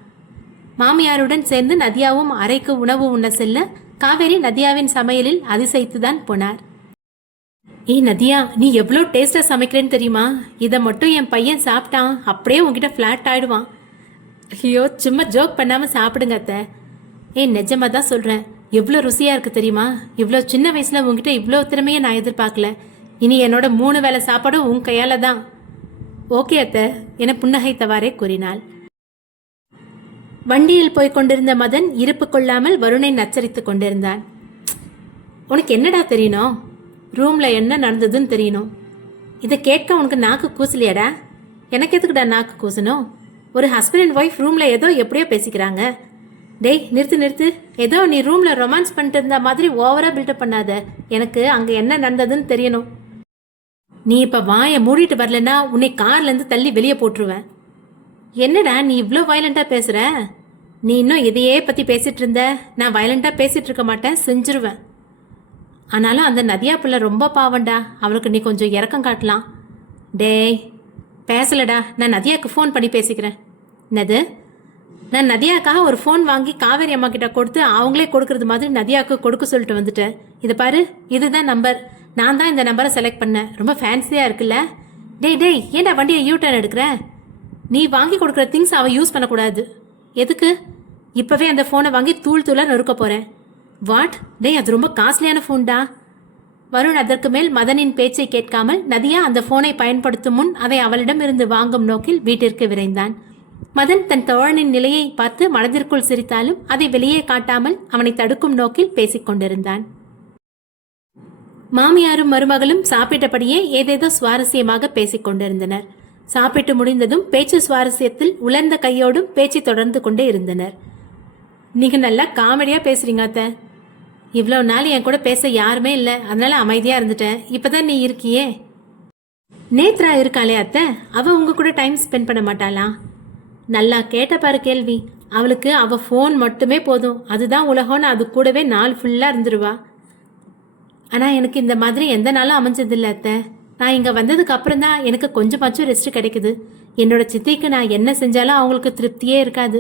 மாமியாருடன் சேர்ந்து நதியாவும் அறைக்கு உணவு உண்ண செல்ல காவேரி நதியாவின் சமையலில் அதிசயித்து தான் போனார். நதியா, நீ எவ்வளோ டேஸ்ட்டாக சமைக்கிறேன்னு தெரியுமா? இதை மட்டும் என் பையன் சாப்பிட்டான் அப்படியே உங்ககிட்ட ஃப்ளாட் ஆகிடுவான். ஐயோ சும்மா ஜோக் பண்ணாமல் சாப்பிடுங்க அத்தை. நிஜமாக தான் சொல்கிறேன், எவ்வளோ ருசியாக இருக்குது தெரியுமா? இவ்வளோ சின்ன வயசில் உங்ககிட்ட இவ்வளோ திறமையை நான் எதிர்பார்க்கல. இனி என்னோட 3 வேளை சாப்பாடும் உன் கையால் தான். ஓகே அத்தை என புன்னகைத்தவாறே கூறினாள். வண்டியில் போய்க் கொண்டிருந்த மதன் இருப்பு கொள்ளாமல் வருணை நச்சரித்து கொண்டிருந்தான். உனக்கு என்னடா தெரியணும்? ரூம்ல என்ன நடந்ததுன்னு தெரியணும். இதை கேட்க உனக்கு நாக்கு கூசலையாடா? எனக்கு எதுக்குடா நாக்கு கூசணும்? ஒரு ஹஸ்பண்ட் அண்ட் ஒய்ஃப் ரூம்ல ஏதோ எப்படியோ பேசிக்கிறாங்க. டேய் நிறுத்து. ஏதோ நீ ரூம்ல ரொமான்ஸ் பண்ணிட்டு இருந்த மாதிரி ஓவரா பில்டப் பண்ணாத. எனக்கு அங்க என்ன நடந்ததுன்னு தெரியணும். நீ இப்ப வாயை மூடிட்டு வரலன்னா உன்னை கார்ல இருந்து தள்ளி வெளியே போட்டுருவேன். என்னடா நீ இவ்வளோ வயலண்டா பேசுற? நீ இன்னும் இதையே பத்தி பேசிட்டு இருந்த, நான் வயலண்டா பேசிட்டு இருக்க மாட்டேன், செஞ்சிருவேன். ஆனாலும் அந்த நதியா பிள்ளை ரொம்ப பாவண்டா, அவளுக்கு நீ கொஞ்சம் இறக்கம் காட்டலாம். டேய் பேசலடா, நான் நதியாவுக்கு ஃபோன் பண்ணி பேசிக்கிறேன். என்னது? நான் நதியாக்காக ஒரு ஃபோன் வாங்கி காவேரி அம்மா கிட்ட கொடுத்து அவங்களே கொடுக்கறது மாதிரி நதியாவுக்கு கொடுக்க சொல்லிட்டு வந்துட்டேன். இதை பாரு, இதுதான் நம்பர். நான் தான் இந்த நம்பரை செலக்ட் பண்ணேன். ரொம்ப ஃபேன்சியாக இருக்குல்ல? டேய் ஏன்டா வண்டியை யூ டர்ன் எடுக்கிற? நீ வாங்கி கொடுக்குற திங்ஸ் அவள் யூஸ் பண்ணக்கூடாது. எதுக்கு? இப்போவே அந்த ஃபோனை வாங்கி தூளாக நொறுக்க போகிறேன். வாட்? டேய் அது ரொம்ப காஸ்ட்லியான ஃபோன்டா. வருண் அதற்கு மேல் மதனின் பேச்சை கேட்காமல் நதியா அந்த ஃபோனை பயன்படுத்தும் முன் அதை அவளிடமிருந்து வாங்கும் நோக்கில் வீட்டிற்கு விரைந்தான். மதன் தன் தோழனின் நிலையை பார்த்து மனதிற்குள் சிரித்தாலும் அதை வெளியே காட்டாமல் அவனை தடுக்கும் நோக்கில் பேசிக் கொண்டிருந்தான். மாமியாரும் மருமகளும் சாப்பிட்டபடியே ஏதேதோ சுவாரஸ்யமாக பேசிக் கொண்டிருந்தனர். சாப்பிட்டு முடிந்ததும் பேச்சு சுவாரஸ்யத்தில் உலர்ந்த கையோடும் பேச்சு தொடர்ந்து கொண்டே இருந்தனர். நீங்க நல்லா காமெடியா பேசுறீங்க அத்தை. இவ்வளோ நாள் என் கூட பேச யாருமே இல்லை, அதனால அமைதியா இருந்துட்டேன். இப்பதான் நீ இருக்கியே. நேத்ரா இருக்காளே அத்தை, அவ உங்க கூட டைம் ஸ்பெண்ட் பண்ண மாட்டாளா? நல்லா கேட்ட பாரு கேள்வி. அவளுக்கு அவ ஃபோன் மட்டுமே போதும், அதுதான் உலகம்னு அது கூடவே நாள் ஃபுல்லா இருந்துருவா. ஆனா எனக்கு இந்த மாதிரி எந்த நாளும் அமைஞ்சதில்லை அத்தை. நான் இங்க வந்ததுக்கு அப்புறம் தான் எனக்கு கொஞ்சமாச்சும் ரெஸ்ட் கிடைக்குது. என்னோட சித்திக்கு நான் என்ன செஞ்சாலும் அவங்களுக்கு திருப்தியே இருக்காது.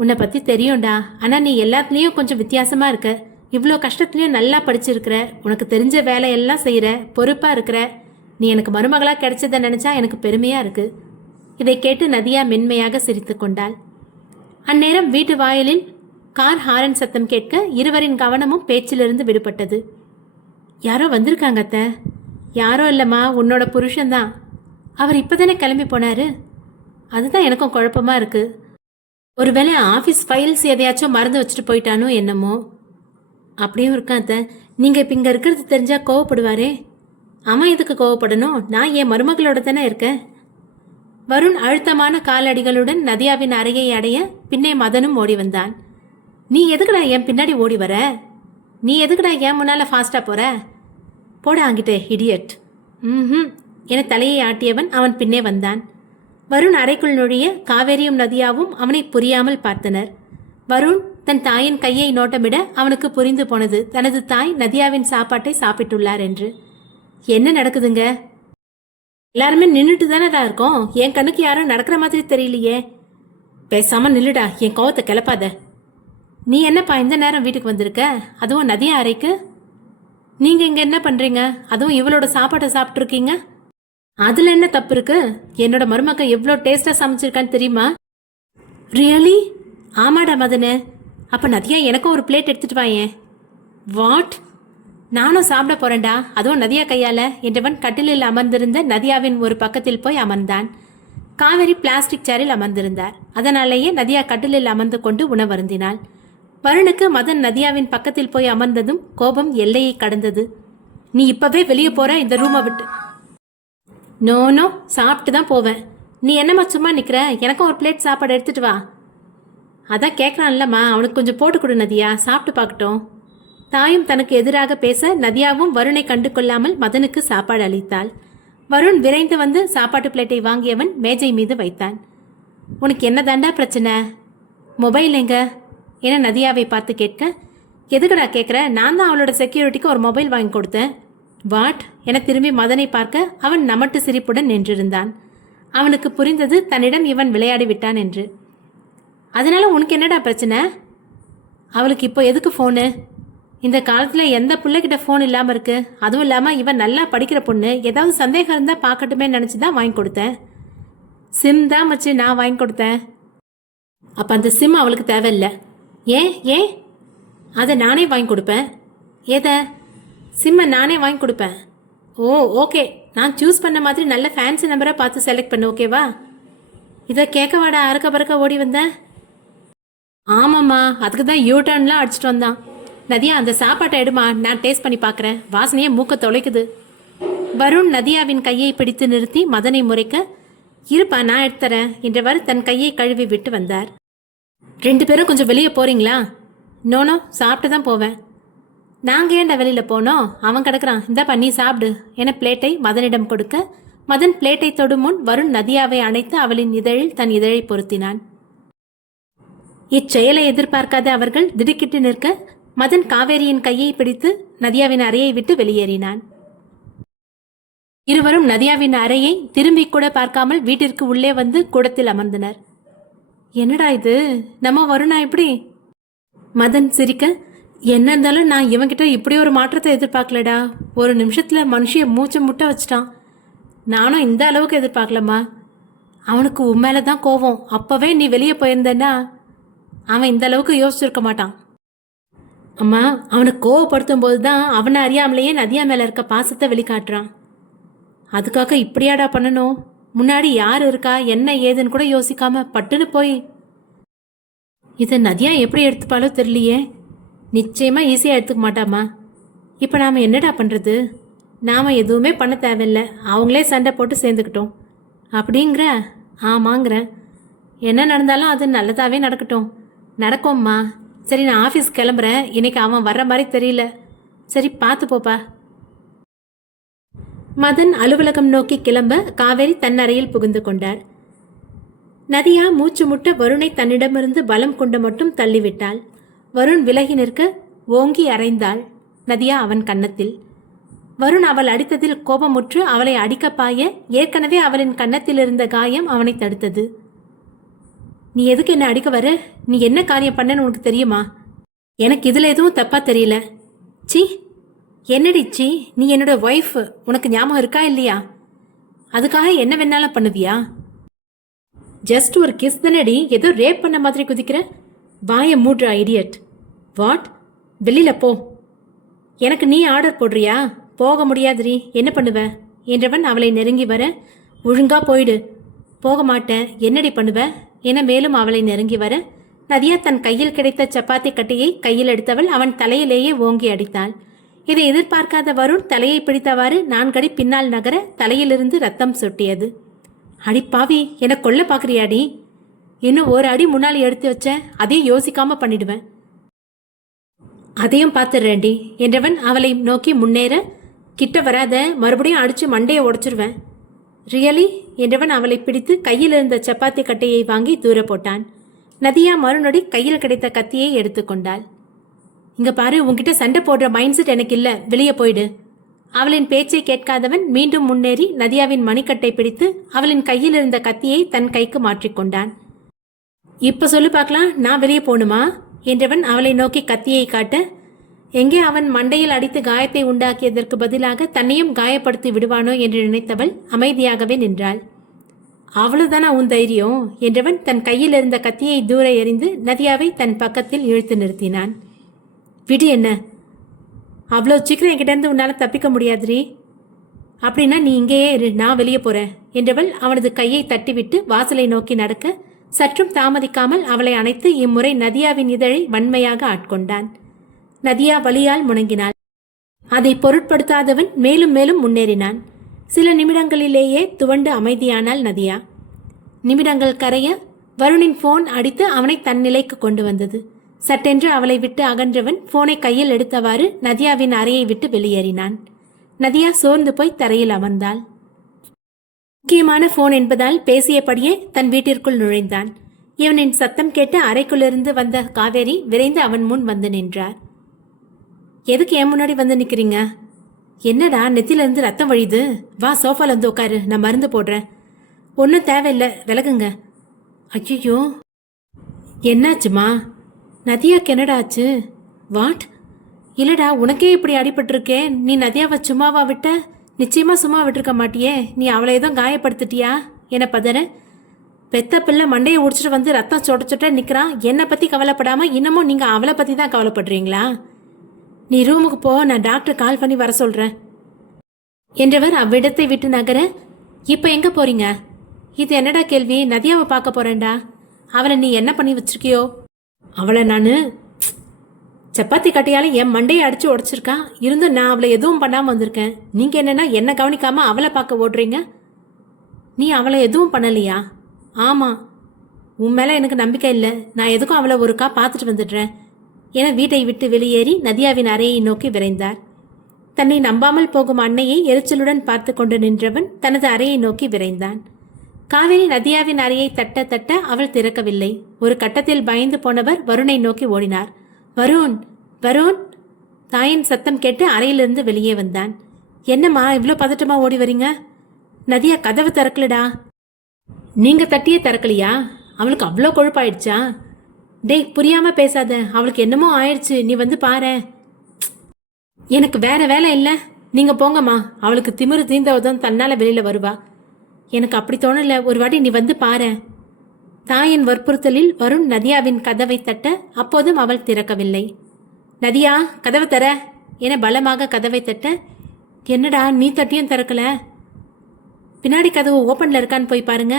உன்னை பத்தி தெரியும்டா, ஆனா நீ எல்லாத்துலயும் கொஞ்சம் வித்தியாசமா இருக்க. இவ்வளோ கஷ்டத்துலயும் நல்லா படிச்சிருக்கிற, உனக்கு தெரிஞ்ச வேலையெல்லாம் செய்யற, பொறுப்பா இருக்கிற. நீ எனக்கு மருமகளா கிடைச்சதை நினைச்சா எனக்கு பெருமையா இருக்கு. இதை கேட்டு நதியா மென்மையாக சிரித்து கொண்டாள். அந்நேரம் வீட்டு வாயிலில் கார் ஹாரன் சத்தம் கேட்க இருவரின் கவனமும் பேச்சிலிருந்து விடுபட்டது. யாரோ வந்திருக்காங்க அத்தை. யாரோ இல்லைம்மா, உன்னோட புருஷன்தான். அவர் இப்போதானே கிளம்பி போனாரு. அதுதான் எனக்கும் குழப்பமா இருக்கு. ஒருவேளை ஆஃபீஸ் ஃபைல்ஸ் எதையாச்சும் மறந்து வச்சுட்டு போயிட்டானோ என்னமோ. அப்படியும் இருக்கான் அத்தை. நீங்கள் இப்போ இங்கே இருக்கிறது தெரிஞ்சா கோவப்படுவாரே. ஆமாம், எதுக்கு கோவப்படணும்? நான் என் மருமகளோட தானே இருக்கேன். வருண் அழுத்தமான காலடிகளுடன் நதியாவின் அறையை அடைய பின்னே மதனும் ஓடி வந்தான். நீ எதுக்குடா என் பின்னாடி ஓடி வர? நீ எதுக்குடா என் முன்னால ஃபாஸ்டா போற? போட ஆங்கிட்டே இடியட். என தலையை ஆட்டியவன் அவன் பின்னே வந்தான். வருண் அறைக்குள் நுழைய காவேரியும் நதியாவும் அவனை புரியாமல் பார்த்தனர். வருண் தன் தாயின் கையை நோட்டமிட அவனுக்கு புரிந்து போனது தனது தாய் நதியாவின் சாப்பாட்டை சாப்பிட்டுள்ளார் என்று. என்ன நடக்குதுங்க? எல்லாருமே நின்றுட்டு தானடா இருக்கோம். என் கண்ணுக்கு யாரும் நடக்கிற மாதிரி தெரியலையே. பேசாம நில்லுடா, என் கோவத்தை கிளப்பாத. நீ என்னப்பா இந்த நேரம் வீட்டுக்கு வந்திருக்க, அதுவும் நதியா அறைக்கு? நீங்க இங்க என்ன பண்றீங்க? அதுவும் இவளோட சாப்பாட்டை சாப்பிட்டு இருக்கீங்க. அதுல என்ன தப்பு இருக்கு? என்னோட மருமக்க எவ்வளோ டேஸ்டா சமைச்சிருக்கான்னு தெரியுமா? ரியலி? ஆமாடா மதனு. அப்ப நதியா எனக்கும் ஒரு பிளேட் எடுத்துட்டு வாயேன். வாட்? நானும் சாப்பிட போறேன்டா, அதுவும் நதியா கையால என்றவன் கட்டிலில் அமர்ந்திருந்த நதியாவின் ஒரு பக்கத்தில் போய் அமர்ந்தான். காவேரி பிளாஸ்டிக் சேரில் அமர்ந்திருந்தார். அதனாலேயே நதியா கட்டிலில் அமர்ந்து கொண்டு உணவருந்தினாள். வருணுக்கு மதன் நதியாவின் பக்கத்தில் போய் அமர்ந்ததும் கோபம் எல்லையை கடந்தது. நீ இப்பவே வெளியே போற இந்த ரூமை விட்டு. நோ நோ, சாப்பிட்டு தான் போவேன். நீ என்னம்மா சும்மா நிக்கிற? எனக்கும் ஒரு பிளேட் சாப்பாடு எடுத்துட்டு வா. அதான் கேட்கறான்லம்மா, அவனுக்கு கொஞ்சம் போட்டு கொடு நதியா, சாப்பிட்டு பார்க்கட்டும். தாயும் தனக்கு எதிராக பேச நதியாவும் வருணை கண்டு கொள்ளாமல் மதனுக்கு சாப்பாடு அளித்தாள். வருண் விரைந்து வந்து சாப்பாட்டு பிளேட்டை வாங்கியவன் மேஜை மீது வைத்தான். உனக்கு என்ன தாண்டா பிரச்சனை? மொபைல் எங்க என நதியாவை பார்த்து கேட்க, எதுக்குடா கேட்குற? நான் தான் அவளோட செக்யூரிட்டிக்கு ஒரு மொபைல் வாங்கி கொடுத்தேன். வாட் என திரும்பி மதனை பார்க்க அவன் நமட்டு சிரிப்புடன் நின்றிருந்தான். அவனுக்கு புரிந்தது தன்னிடம் இவன் விளையாடி விட்டான் என்று. அதனால உனக்கு என்னடா பிரச்சனை? அவளுக்கு இப்போ எதுக்கு ஃபோனு? இந்த காலத்தில் எந்த பிள்ளைகிட்ட ஃபோன் இல்லாமல் இருக்கு? அதுவும் இல்லாமல் இவன் நல்லா படிக்கிற பொண்ணு, ஏதாவது சந்தேகம் இருந்தால் பார்க்கட்டுமே நினச்சி தான் வாங்கி கொடுத்தேன். சிம் தான் வச்சு நான் வாங்கி கொடுத்தேன். அப்போ அந்த சிம் அவளுக்கு தேவையில்லை. ஏன் ஏன்? அதை நானே வாங்கி கொடுப்பேன். எதை? சிம்மை நானே வாங்கி கொடுப்பேன். ஓ ஓகே, நான் சூஸ் பண்ண மாதிரி நல்ல ஃபேன்சி நம்பரை பார்த்து செலக்ட் பண்ணு, ஓகேவா? இதை கேட்க வாடா அறுக்க பறக்க ஓடி வந்தேன். ஆமாம்மா, அதுக்கு தான் யூ டர்ன்லாம் அடிச்சிட்டு வந்தான். நதியா, அந்த சாப்பாட்டை எடுமா, நான் டேஸ்ட் பண்ணி பார்க்குறேன். வாசனையே மூக்க தொலைக்குது. வருண் நதியாவின் கையை பிடித்து நிறுத்தி மதனை முறைக்க, இருப்பா நான் எடுத்துறேன் என்றவாறு தன் கையை கழுவி விட்டு வந்தார். 2 பேரும் கொஞ்சம் வெளியே போறீங்களா? நோனோ, சாப்பிட்டு தான் போவேன். நாங்கள் ஏன்டா வெளியில் போனோம்? அவன் கிடக்குறான், இந்தாப்பா நீ சாப்பிடு என பிளேட்டை மதனிடம் கொடுக்க, மதன் பிளேட்டை தொடும் முன் வருண் நதியாவை அணைத்து அவளின் இதழில் தன் இதழை பொருத்தினான். இச்செயலை எதிர்பார்க்காத அவர்கள் திடுக்கிட்டு நிற்க, மதன் காவேரியின் கையை பிடித்து நதியாவின் அறையை விட்டு வெளியேறினான். இருவரும் நதியாவின் அறையை திரும்பி கூட பார்க்காமல் வீட்டிற்கு உள்ளே வந்து கூடத்தில் அமர்ந்தனர். என்னடா இது, நம்ம வருணா இப்படி? மதன் சிரிக்க, என்ன இருந்தாலும் நான் இவன்கிட்ட இப்படி ஒரு மாற்றத்தை எதிர்பார்க்கலடா. ஒரு நிமிஷத்துல மனுஷிய மூச்சை முட்டை வச்சிட்டான். நானும் இந்த அளவுக்கு எதிர்பார்க்கலம்மா. அவனுக்கு உண்மையில தான் கோவம். அப்பவே நீ வெளியே போயிருந்தேன்னா அவன் இந்த அளவுக்கு யோசிச்சிருக்க மாட்டான். அம்மா, அவனை கோவப்படுத்தும் போது தான் அவனை அறியாமலேயே நதியா மேல இருக்க பாசத்தை வெளிக்காட்டுறான். அதுக்காக இப்படியாடா பண்ணணும்? முன்னாடி யார் இருக்கா என்ன ஏதுன்னு கூட யோசிக்காம பட்டுன்னு போய். இதை நதியா எப்படி எடுத்துப்பாலோ தெரியலையே. நிச்சயமா ஈஸியாக எடுத்துக்க மாட்டாமா. இப்போ நாம் என்னடா பண்ணுறது? நாம் எதுவுமே பண்ண தேவையில்லை, அவங்களே சண்டை போட்டு சேர்ந்துக்கிட்டோம் அப்படிங்கிற? ஆமாங்கிறேன். என்ன நடந்தாலும் அது நல்லதாகவே நடக்கட்டும். நடக்கும்மா. சரி, நான் ஆஃபீஸ் கிளம்புறேன். இன்னைக்கு அவன் வர்ற மாதிரி தெரியல. சரி, பார்த்து போப்பா. மதன் அலுவலகம் நோக்கி கிளம்ப காவேரி தன் அறையில் புகுந்து கொண்டார். நதியா மூச்சு முட்ட வருணை தன்னிடமிருந்து பலம் கொண்டு மட்டும் தள்ளிவிட்டாள். வருண் விலகி நிற்க ஓங்கி அறைந்தாள் நதியா அவன் கன்னத்தில். வருண் அவள் அடித்ததில் கோபமுற்று அவளை அடிக்க பாய ஏற்கனவே அவளின் கன்னத்தில் இருந்த காயம் அவனை தடுத்தது. நீ எதுக்கு என்ன அடிக்க வர? நீ என்ன காரியம் பண்ணன்னு உனக்கு தெரியுமா? எனக்கு இதுல எதுவும் தப்பா தெரியல. சி, என்னடி சி? நீ என்னோட ஒய்ஃப், உனக்கு ஞாபகம் இருக்கா இல்லையா? அதுக்காக என்ன வேணாலும் பண்ணுவியா? ஜஸ்ட் ஒரு கிஸ் தானடி, ஏதோ ரேப் பண்ண மாதிரி குதிக்கிற. வாய மூட்ரா ஐடியட். வாட்? வெளியில போ. எனக்கு நீ ஆர்டர் போடுறியா? போக முடியாதுரி, என்ன பண்ணுவ என்றவன் அவளை நெருங்கி வர, ஒழுங்கா போயிடு. போக மாட்டேன், என்னடி பண்ணுவ என மேலும் அவளை நெருங்கி வர, நதியா தன் கையில் கிடைத்த சப்பாத்தி கட்டையை கையில் எடுத்தவள் அவன் தலையிலேயே ஓங்கி அடித்தாள். இதை எதிர்பார்க்காத வருண் தலையை பிடித்தவாறு 4 அடி பின்னால் நகர தலையிலிருந்து ரத்தம் சொட்டியது. அடிப்பாவி, என கொல்ல பாக்குறியாடி? இன்னும் ஒரு அடி முன்னால் எடுத்து வச்ச, அதையும் யோசிக்காம பண்ணிடுவேன். அதையும் பார்த்துடுறேன்டி என்றவன் அவளை நோக்கி முன்னேற, கிட்ட வராத, மறுபடியும் அடிச்சு மண்டையை உடைச்சிருவேன். ரியலி என்றவன் அவளை பிடித்து கையில் இருந்த சப்பாத்தி கட்டையை வாங்கி தூர போட்டான். நதியா மறுநொடி கையில் கிடைத்த கத்தியை எடுத்துக்கொண்டாள். இங்க பாரு, உன்கிட்ட சண்டை போடுற மைண்ட் செட் எனக்கு இல்ல, வெளியே போயிடு. அவளின் பேச்சை கேட்காதவன் மீண்டும் முன்னேறி நதியாவின் மணிக்கட்டை பிடித்து அவளின் கையில் இருந்த கத்தியை தன் கைக்கு மாற்றிக்கொண்டான். இப்ப சொல்லு பார்க்கலாம், நான் வெளியே போகணுமா என்றவன் அவளை நோக்கி கத்தியை காட்ட, எங்கே அவன் மண்டையில் அடித்து காயத்தை உண்டாக்கியதற்கு பதிலாக தன்னையும் காயப்படுத்தி விடுவானோ என்று நினைத்தவள் அமைதியாகவே நின்றாள். அவ்வளவுதானா உன் தைரியம் என்றவன் தன் கையில் இருந்த கத்தியை தூர எறிந்து நதியாவை தன் பக்கத்தில் இழுத்து நிறுத்தினான். விடு என்ன, அவ்வளோ சீக்கிரம் என்கிட்ட உன்னால் தப்பிக்க முடியாதுரி. அப்படின்னா நீ இங்கேயே இரு, நான் வெளியே போறேன் என்றவள் அவனது கையை தட்டிவிட்டு வாசலை நோக்கி நடக்க சற்றும் தாமதிக்காமல் அவளை அணைத்து இம்முறை நதியாவின் இதழை வன்மையாக ஆட்கொண்டான். நதியா வலியால் முணங்கினாள். அதை பொருட்படுத்தாதவன் மேலும் மேலும் முன்னேறினான். சில நிமிடங்களிலேயே துவண்டு அமைதியானாள் நதியா. நிமிடங்கள் கரைய வருணின் போன் அடித்து அவனை தன் நிலைக்கு கொண்டு வந்தது. சட்டென்று அவளை விட்டு அகன்றவன் போனை கையில் எடுத்தவாறு நதியாவின் அறையை விட்டு வெளியேறினான். நதியா சோர்ந்து போய் தரையில் அமர்ந்தாள். முக்கியமான போன் என்பதால் பேசியபடியே தன் வீட்டிற்குள் நுழைந்தான். இவனின் சத்தம் கேட்டு அறைக்குள்ளிருந்து வந்த காவேரி விரைந்து அவன் முன் வந்து நின்றார். எதுக்கு என் முன்னாடி வந்து நிக்கிறீங்க? என்னடா நெத்திலிருந்து ரத்தம் வழியுது? வா சோஃபால வந்து உட்காரு, நான் மருந்து போடுறேன். ஒன்றும் தேவையில்லை, விலகுங்க. ஐயோ என்னாச்சுமா? நதியாக்கு என்னடா ஆச்சு? வாட்? இல்லடா, உனக்கே இப்படி அடிபட்டிருக்கே, நீ நதியாவை சும்மாவா விட்ட? நிச்சயமா சும்மா விட்டுருக்க மாட்டியே, நீ அவளை எதுவும் காயப்படுத்திட்டியா? என பதற. பெத்த பிள்ளை மண்டையை உடிச்சிட்டு வந்து ரத்தம் சொட்ட சொட்ட நிற்கிறான். என்னை பற்றி கவலைப்படாம இன்னமும் நீங்கள் அவளை பற்றி தான் கவலைப்படுறீங்களா? நீ ரூமுக்கு போ, நான் டாக்டர் கால் பண்ணி வர சொல்கிறேன் என்றவர் அவ்விடத்தை விட்டு நகர. இப்போ எங்கே போறீங்க? இது என்னடா கேள்வி? நதியாவை பார்க்க போறேன்டா. அவளை நீ என்ன பண்ணி வச்சிருக்கியோ? அவளை நான் சப்பாத்தி கட்டையால என் மண்டையை அடிச்சு உடைச்சிருக்கா. இருந்தும் நான் அவளை எதுவும் பண்ணாமல் வந்திருக்கேன். நீங்கள் என்னன்னா என்ன கவனிக்காம அவளை பார்க்க ஓடுறீங்க. நீ அவளை எதுவும் பண்ணலையா? ஆமாம், உன் மேலே எனக்கு நம்பிக்கை இல்லை. நான் எதுக்கும் அவளை ஒருக்கா பார்த்துட்டு வந்துடுறேன் என வீட்டை விட்டு வெளியேறி நதியாவின் அறையை நோக்கி விரைந்தார். தன்னை நம்பாமல் போகும் அன்னையை எரிச்சலுடன் பார்த்து கொண்டு நின்றவன் தனது அறையை நோக்கி விரைந்தான். காவேரி நதியாவின் அறையை தட்ட தட்ட அவள் திறக்கவில்லை. ஒரு கட்டத்தில் பயந்து போனவர் வருணை நோக்கி ஓடினார். வருண், வருண்! தாயின் சத்தம் கேட்டு அறையிலிருந்து வெளியே வந்தான். என்னம்மா இவ்வளோ பதட்டமா ஓடி வரீங்க? நதியா கதவு திறக்கலடா. நீங்க தட்டியே திறக்கலையா? அவளுக்கு அவ்வளோ கொழுப்பாயிடுச்சா? டேய், புரியாம பேசாத, அவளுக்கு என்னமோ ஆயிடுச்சு, நீ வந்து பாரு. எனக்கு வேற வேலை இல்லை, நீங்க போங்கம்மா. அவளுக்கு திமிரு தீந்தவதும் தன்னால வெளியில வருவா. எனக்கு அப்படி தோணல, ஒரு வாட்டி நீ வந்து பாரு. தாயின் வற்புறுத்தலில் வருண் நதியாவின் கதவை தட்ட அப்போதும் அவள் திறக்கவில்லை. நதியா, கதவை தர என பலமாக கதவை தட்ட, என்னடா நீ தட்டியும் திறக்கல? பின்னாடி கதவு ஓப்பன்ல இருக்கான்னு போய் பாருங்க.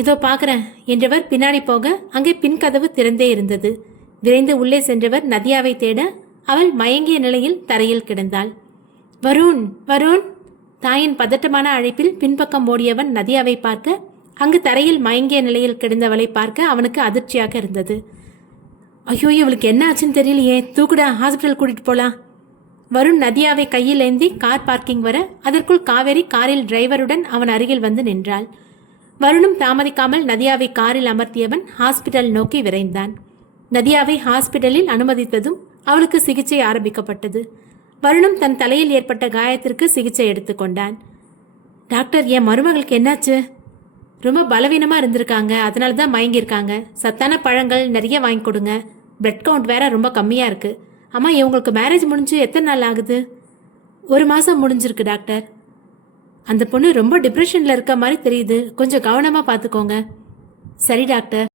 இதோ பார்க்குறேன் என்றவர் பின்னாடி போக அங்கே பின் கதவு திறந்தே இருந்தது. விரைந்து உள்ளே சென்றவர் நதியாவை தேட அவள் மயங்கிய நிலையில் தரையில் கிடந்தாள். வருண், வருண்! தாயின் பதட்டமான அழைப்பில் பின்பக்கம் ஓடியவன் நதியாவை பார்க்க அங்கு தரையில் மயங்கிய நிலையில் கிடந்தவளை பார்க்க அவனுக்கு அதிர்ச்சியாக இருந்தது. ஐயோ, இவளுக்கு என்ன ஆச்சுன்னு தெரியலையே, தூக்குடா, ஹாஸ்பிட்டல் கூட்டிட்டு போலாம். வருண் நதியாவை கையில் ஏந்தி கார் பார்க்கிங் வர அதற்குள் காவேரி காரில் டிரைவருடன் அவன் அருகில் வந்து நின்றாள். வருணும் தாமதிக்காமல் நதியாவை காரில் அமர்த்தியவன் ஹாஸ்பிட்டல் நோக்கி விரைந்தான். நதியாவை ஹாஸ்பிட்டலில் அனுமதித்ததும் அவளுக்கு சிகிச்சை ஆரம்பிக்கப்பட்டது. வருணும் தன் தலையில் ஏற்பட்ட காயத்திற்கு சிகிச்சை எடுத்துக்கொண்டான். டாக்டர், என் மருமகளுக்கு என்னாச்சு? ரொம்ப பலவீனமாக இருந்திருக்காங்க, அதனால தான் மயங்கியிருக்காங்க. சத்தான பழங்கள் நிறைய வாங்கி கொடுங்க. பிளட் கவுண்ட் வேற ரொம்ப கம்மியாக இருக்கு. அம்மா, இவங்களுக்கு மேரேஜ் முடிஞ்சு எத்தனை நாள் ஆகுது? 1 மாதம் முடிஞ்சிருக்கு டாக்டர். அந்த பொண்ணு ரொம்ப டிப்ரெஷனில் இருக்க மாதிரி தெரியுது, கொஞ்சம் கவனமாக பார்த்துக்கோங்க. சரி டாக்டர்.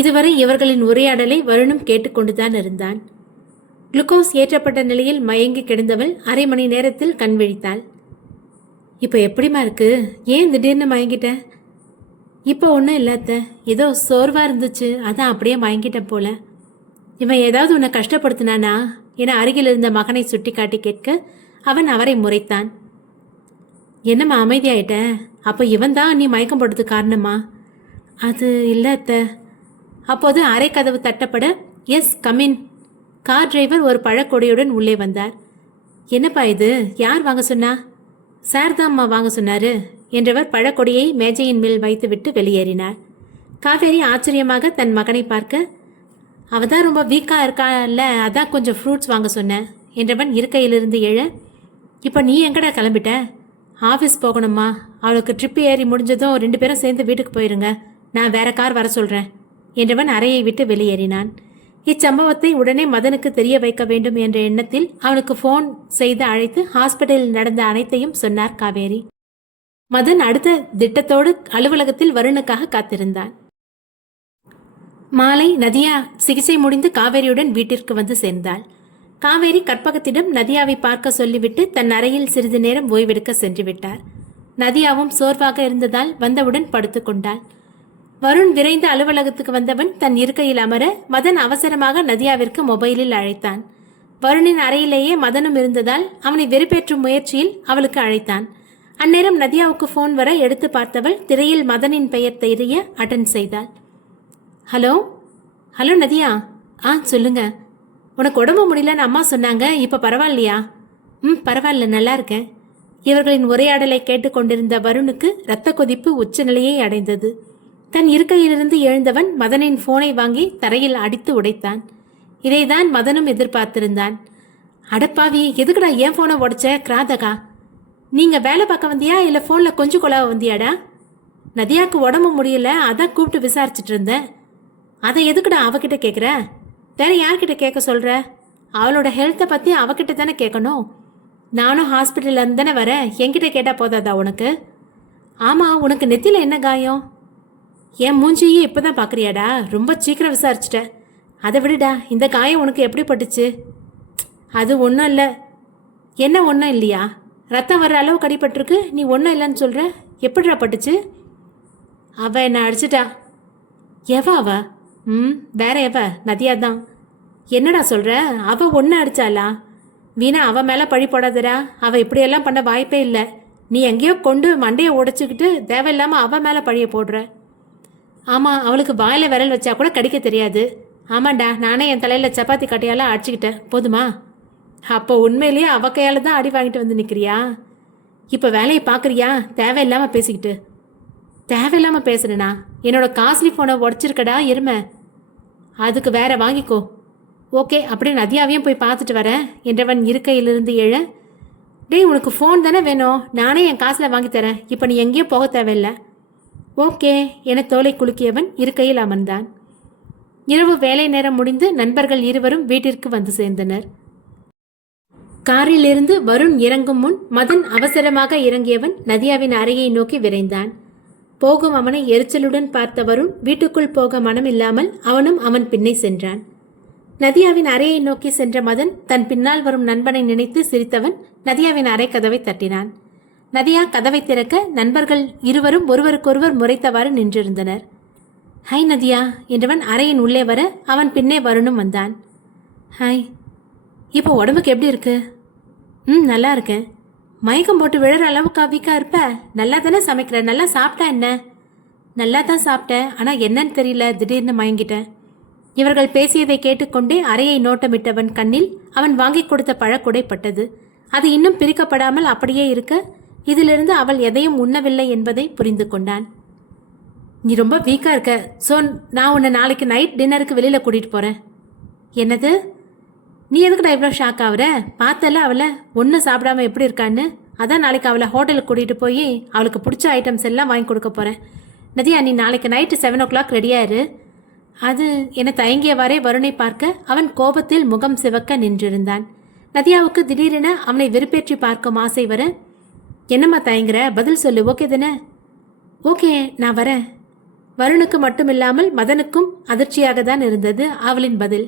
இதுவரை இவர்களின் உரையாடலை வருணும் கேட்டுக்கொண்டுதான் இருந்தான். குளுக்கோஸ் ஏற்றப்பட்ட நிலையில் மயங்கி கிடந்தவள் அரை மணி நேரத்தில் கண் விழித்தாள். இப்போ எப்படிமா இருக்கு? ஏன் திடீர்னு மயங்கிட்ட? இப்போ ஒன்றும் இல்லாத, ஏதோ சோர்வாக இருந்துச்சு, அதான் அப்படியே மயங்கிட்டேன் போல. இவன் ஏதாவது உன்னை கஷ்டப்படுத்தினானா என அருகில் இருந்த மகனை சுட்டி காட்டி கேட்க அவன் அவரை முறைத்தான். என்னம்மா அமைதியாயிட்ட? அப்போ இவன் தான் நீ மயக்கம் போடுறது காரணமா? அது இல்லை அத்த. அப்போது அரை கதவு தட்டப்பட, எஸ் கமின். கார் டிரைவர் ஒரு பழக்கொடையுடன் உள்ளே வந்தார். என்னப்பா இது, யார் வாங்க சொன்னா? சார் தான் அம்மா வாங்க சொன்னாரு என்றவர் பழக்கொடியை மேஜையின் மேல் வைத்துவிட்டு வெளியேறினார். காவேரி ஆச்சரியமாக தன் மகனை பார்க்க, அவதான் ரொம்ப வீக்கா இருக்கால, அதான் கொஞ்சம் ஃப்ரூட்ஸ் வாங்க சொன்னேன் என்றவன் இருக்கையிலிருந்து எழ, இப்போ நீ எங்கடா கிளம்பிட்ட? ஆஃபீஸ் போகணுமா? அவளுக்கு ட்ரிப்பு ஏறி முடிஞ்சதும் 2 பேரும் சேர்ந்து வீட்டுக்கு போயிருங்க, நான் வேற கார் வர சொல்கிறேன் என்றவன் அறையை விட்டு வெளியேறினான். இச்சம்பவத்தை உடனே மதனுக்கு தெரிய வைக்க வேண்டும் என்ற எண்ணத்தில் அவனுக்கு ஃபோன் செய்து அழைத்து ஹாஸ்பிட்டலில் நடந்த அனைத்தையும் சொன்னார் காவேரி. மதன் அடுத்த திட்டத்தோடு அலுவலகத்தில் வருணுக்காக காத்திருந்தான். மாலை நதியா சிகிச்சை முடிந்து காவேரியுடன் வீட்டிற்கு வந்து சேர்ந்தாள். காவேரி கற்பகத்திடம் நதியாவை பார்க்க சொல்லிவிட்டு தன் அறையில் சிறிது நேரம் ஓய்வெடுக்க சென்று விட்டார். நதியாவும் சோர்வாக இருந்ததால் வந்தவுடன் படுத்துக் கொண்டாள். வருண் விரைந்து அலுவலகத்துக்கு வந்தவன் தன் இருக்கையில் அமர மதன் அவசரமாக நதியாவிற்கு மொபைலில் அழைத்தான். வருணின் அறையிலேயே மதனும் இருந்ததால் அவனை வெறுப்பேற்றும் முயற்சியில் அவளுக்கு அழைத்தான். அந்நேரம் நதியாவுக்கு போன் வர எடுத்து பார்த்தவள் திரையில் மதனின் பெயர் தெரிய அட்டன் செய்தாள். Hello hello Nadiya. சொல்லுங்க. உனக்கு உடம்பு முடியலன்னு அம்மா சொன்னாங்க, இப்போ பரவாயில்லையா? பரவாயில்ல, நல்லா இருக்கேன். இவர்களின் உரையாடலை கேட்டுக்கொண்டிருந்த வருணுக்கு இரத்த கொதிப்பு உச்சநிலையை அடைந்தது. தன் இருக்கையிலிருந்து எழுந்தவன் மதனின் போனை வாங்கி தரையில் அடித்து உடைத்தான். இதைதான் மதனும் எதிர்பார்த்திருந்தான். அடப்பாவி, எதுக்குடா ஏன் போனை உடைச்ச கிராதகா? நீங்க வேலை பார்க்க வந்தியா இல்ல போன்ல கொஞ்சம் கொலாவ வந்தியாடா? நதியாக்கு உடம்பு முடியல, அதான் கூப்பிட்டு விசாரிச்சுட்டு இருந்தேன். அதை எதுக்குடா அவகிட்ட கேட்குற? வேற யார்கிட்ட கேட்க சொல்ற? அவளோட ஹெல்த்தை பத்தி அவகிட்ட தானே கேட்கணும். நானும் ஹாஸ்பிட்டல்ல இருந்து தானே வரேன், என்கிட்ட கேட்டா போதாதா உனக்கு? ஆமா, உனக்கு நெத்தியில என்ன காயம்? என் மூஞ்சியே இப்பதான் பாக்குறியாடா? ரொம்ப சீக்கிரம் விசாரிச்சுட்ட. அதை விடுடா, இந்த காயம் உனக்கு எப்படி பட்டுச்சு? அது ஒன்றும் இல்லை. என்ன ஒன்றும் இல்லையா? ரத்தம் வர்ற அளவு கடிப்பட்டிருக்கு, நீ ஒன்றும் இல்லைன்னு சொல்ற. எப்படிடா பட்டுச்சு? அவ என்ன அடிச்சிட்டா. எவ அவ? வேற எவ? நதியா தான். என்னடா சொல்ற? அவ ஒன்று அடிச்சாளா? வீணா அவ மேலே பழி போடாதடா. அவ இப்படியெல்லாம் பண்ண வாய்ப்பே இல்லை. நீ எங்கேயோ கொண்டு மண்டையை உடைச்சிக்கிட்டு தேவையில்லாமல் அவ மேலே பழிய போடுற. ஆமாம், அவளுக்கு வாயில் விரல் வச்சா கூட கடிக்க தெரியாது. ஆமாண்டா, நானே என் தலையில் சப்பாத்தி கட்டையால் அடிச்சுக்கிட்டேன். போதுமா? அப்போ உண்மையிலேயே அவ கையால் தான் அடி வாங்கிட்டு வந்து நிற்கிறியா? இப்போ வேலையை பார்க்குறியா? தேவையில்லாமல் பேசிக்கிட்டு. தேவையில்லாமல் பேசுறேனா? என்னோட காஸ்ட்லி ஃபோனை உடச்சிருக்கடா எருமை. அதுக்கு வேற வாங்கிக்கோ. ஓகே, அப்படியே நதியாவையும் போய் பார்த்துட்டு வரேன் என்றவன் இருக்கையிலிருந்து எழ, டேய், உனக்கு ஃபோன் தானே வேணும், நானே என் காசில் வாங்கி தரேன். இப்போ நீ எங்கேயும் போக தேவையில்லை. ஓகே என தோலை குலுக்கியவன் இருக்கையில் அமர்ந்தான். இரவு வேலை நேரம் முடிந்து நண்பர்கள் இருவரும் வீட்டிற்கு வந்து சேர்ந்தனர். காரிலிருந்து வருண் இறங்கும் முன் மதன் அவசரமாக இறங்கியவன் நதியாவின் அறையை நோக்கி விரைந்தான். போகும் அவனை எரிச்சலுடன் பார்த்த வருண் வீட்டுக்குள் போக மனமில்லாமல் அவனும் அவன் பின்னே சென்றான். நதியாவின் அறையை நோக்கி சென்ற மதன் தன் பின்னால் வரும் நண்பனை நினைத்து சிரித்தவன் நதியாவின் அறை கதவை தட்டினான். நதியா கதவை திறக்க நண்பர்கள் இருவரும் ஒருவருக்கொருவர் முறைத்தவாறு நின்றிருந்தனர். ஹை நதியா என்றவன் அறையின் உள்ளே வர அவன் பின்னே வருணும் வந்தான். ஹாய், இப்போ உடம்புக்கு எப்படி இருக்கு? நல்லா இருக்கேன். மயக்கம் போட்டு விழுற அளவுக்கா வீக்கா இருப்ப? நல்லா தானே சமைக்கிற, நல்லா சாப்பிட்டா என்ன? நல்லா தான் சாப்பிட்டேன், ஆனால் என்னன்னு தெரியல, திடீர்னு மயங்கிட்டேன். இவர்கள் பேசியதை கேட்டுக்கொண்டே அறையை நோட்டமிட்டவன் கண்ணில் அவன் வாங்கி கொடுத்த பழக்குடை பட்டது. அது இன்னும் பிரிக்கப்படாமல் அப்படியே இருக்க இதிலிருந்து அவள் எதையும் உண்ணவில்லை என்பதை புரிந்து கொண்டான். நீ ரொம்ப வீக்கா இருக்க, ஸோ நான் உன்னை நாளைக்கு நைட் டின்னருக்கு வெளியில் கூட்டிகிட்டு போகிறேன். என்னது? நீ எதுக்குடா இவ்வளோ ஷாக் ஆகுற? பார்த்தல அவளை ஒன்றும் சாப்பிடாம எப்படி இருக்கான்னு. அதான் நாளைக்கு அவளை ஹோட்டலுக்கு கூட்டிகிட்டு போய் அவளுக்கு பிடிச்ச ஐட்டம்ஸ் எல்லாம் வாங்கி கொடுக்க போகிறேன். நதியா, நீ நாளைக்கு நைட்டு 7 o'clock ரெடியாயிரு. அது என தயங்கியவாறே வருணை பார்க்க அவன் கோபத்தில் முகம் சிவக்க நின்றிருந்தான். நதியாவுக்கு திடீரென அவனை வெறுப்பேற்றி பார்க்கும் ஆசை வர, என்னம்மா தயங்குற? பதில் சொல்லு. ஓகே தானே? ஓகே, நான் வரேன். வருணுக்கு மட்டுமில்லாமல் மதனுக்கும் அதிர்ச்சியாக தான் இருந்தது அவளின் பதில்.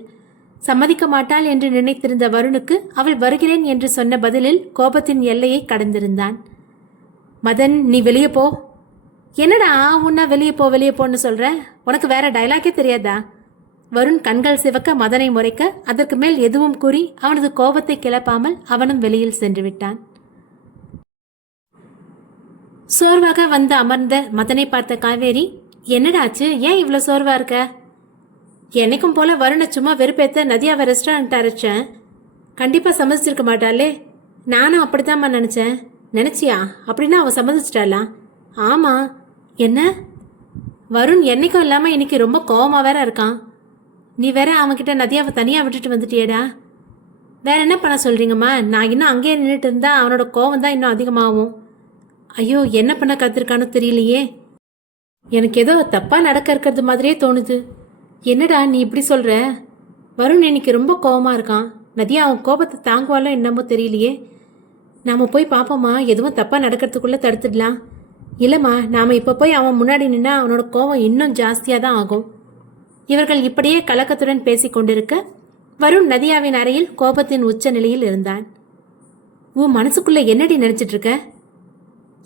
சம்மதிக்க மாட்டாள் என்று நினைத்திருந்த வருணுக்கு அவள் வருகிறேன் என்று சொன்ன பதிலில் கோபத்தின் எல்லையை கடந்திருந்தான். மதன், நீ வெளியே போ. என்னடா உன்ன வெளியே போன்னு சொல்ற? உனக்கு வேற டைலாக்கே தெரியாதா? வருண் கண்கள் சிவக்க மதனை முறைக்க அதற்கு மேல் எதுவும் கூறி அவனது கோபத்தை கிளப்பாமல் அவனும் வெளியில் சென்று விட்டான். சோர்வாக வந்து அமர்ந்த மதனை பார்த்த காவேரி, என்னடாச்சு, ஏன் இவ்வளோ சோர்வா இருக்க? என்னைக்கும் போல வருணை சும்மா வெறுப்பேற்ற நதியாவை ரெஸ்டாரண்ட் அரைச்சேன். கண்டிப்பாக சம்மதிச்சிருக்க மாட்டாளே. நானும் அப்படித்தாம்மா நினச்சேன். நினச்சியா? அப்படின்னா அவள் சம்மதிச்சிட்டாளா? ஆமாம். என்ன? வருண் என்னைக்கும் இல்லாமல் இன்னைக்கு ரொம்ப கோவமாக வேற இருக்கான். நீ வேற அவன்கிட்ட நதியாவை தனியாக விட்டுட்டு வந்துட்டியேடா. வேற என்ன பண்ண சொல்கிறீங்கம்மா? நான் இன்னும் அங்கேயே நின்றுட்டு இருந்தா அவனோட கோவம் தான் இன்னும் அதிகமாகும். ஐயோ, என்ன பண்ண கற்றுருக்கானோ தெரியலையே. எனக்கு ஏதோ தப்பாக நடக்க இருக்கிறது மாதிரியே தோணுது. என்னடா நீ இப்படி சொல்கிற? வருண் இன்னைக்கு ரொம்ப கோவமாக இருக்கான். நதியா அவன் கோபத்தை தாங்குவாலோ என்னமோ தெரியலையே. நாம் போய் பார்ப்போமா? எதுவும் தப்பாக நடக்கிறதுக்குள்ளே தடுத்துடலாம். இல்லைம்மா, நாம் இப்போ போய் அவன் முன்னாடி நின்னா அவனோட கோபம் இன்னும் ஜாஸ்தியாக தான் ஆகும். இவர்கள் இப்படியே கலக்கத்துடன் பேசி கொண்டிருக்க வருண் நதியாவின் அறையில் கோபத்தின் உச்ச நிலையில் இருந்தான். உன் மனசுக்குள்ள என்னடி நினைச்சிட்டு இருக்க?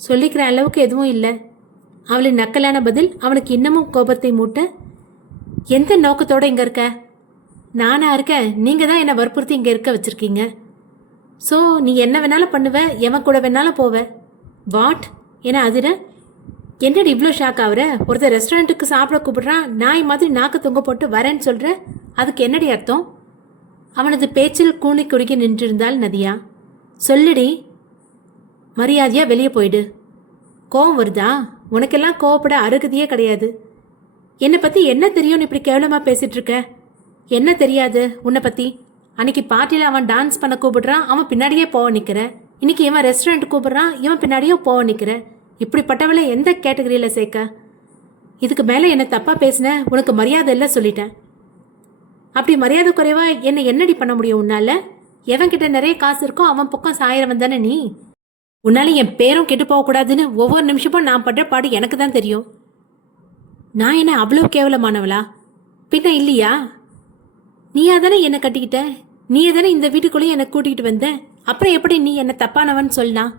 சொல்லிக்கிற அளவுக்கு எதுவும் இல்லை. அவளின் நக்கலான பதில் அவனுக்கு இன்னமும் கோபத்தை மூட்ட, எந்த நோக்கத்தோட இங்க இருக்க? நானா இருக்க? நீங்க தான் என்னை வற்புறுத்தி இங்க இருக்க வச்சிருக்கீங்க. ஸோ நீ என்ன வேணாலும் பண்ணுவ, எவன் கூட வேணாலும் போவ. வாட் என அதிர, என்னடி இவ்வளோ ஷாக் ஆகுற? ஒருத்தர் ரெஸ்டாரண்ட்டுக்கு சாப்பிட கூப்பிடுறான், நாய் மாதிரி நாக்கு தொங்க போட்டு வரேன்னு சொல்ற, அதுக்கு என்னடி அர்த்தம்? அவனது பேச்சில் கூனி குறுக்கி நின்றிருந்தாள் நதியா. சொல்லுடி. மரியாதையா வெளியே போயிடு. கோவம் வருதா? உனக்கெல்லாம் கோவப்பட அருகதையே கிடையாது. என்னை பற்றி என்ன தெரியும்னு இப்படி கேவலமாக பேசிட்டு இருக்க? என்ன தெரியாது உன்னை பற்றி? அன்னைக்கு பார்ட்டியில் அவன் டான்ஸ் பண்ண கூப்பிடுறான், அவன் பின்னாடியே போக நிற்கிற. இன்னைக்கு இவன் ரெஸ்டாரண்ட் கூப்பிடுறான், இவன் பின்னாடியும் போக நிற்கிற. இப்படிப்பட்டவளை எந்த கேட்டகரியில் சேர்க்க? இதுக்கு மேலே என்னை தப்பாக பேசின, உனக்கு மரியாதை இல்லை சொல்லிட்டேன். அப்படி மரியாதை குறைவா என்னை என்னடி பண்ண முடியும் உன்னால? எவன்கிட்ட நிறைய காசு இருக்கோ அவன் பக்கம் சாயிரவன் தானே நீ. உன்னால என் பேரும் கெட்டு போகக்கூடாதுன்னு ஒவ்வொரு நிமிஷமும் நான் படுற பாடு எனக்கு தான் தெரியும். நான் என்ன அவ்வளோ கேவலமானவளா? பின்ன இல்லையா? நீயா தானே என்னை கட்டிக்கிட்ட, நீயே தானே இந்த வீட்டுக்குள்ளேயே என்னை கூட்டிகிட்டு வந்த. அப்புறம் எப்படி நீ என்னை தப்பானவன் சொல்லலாம்?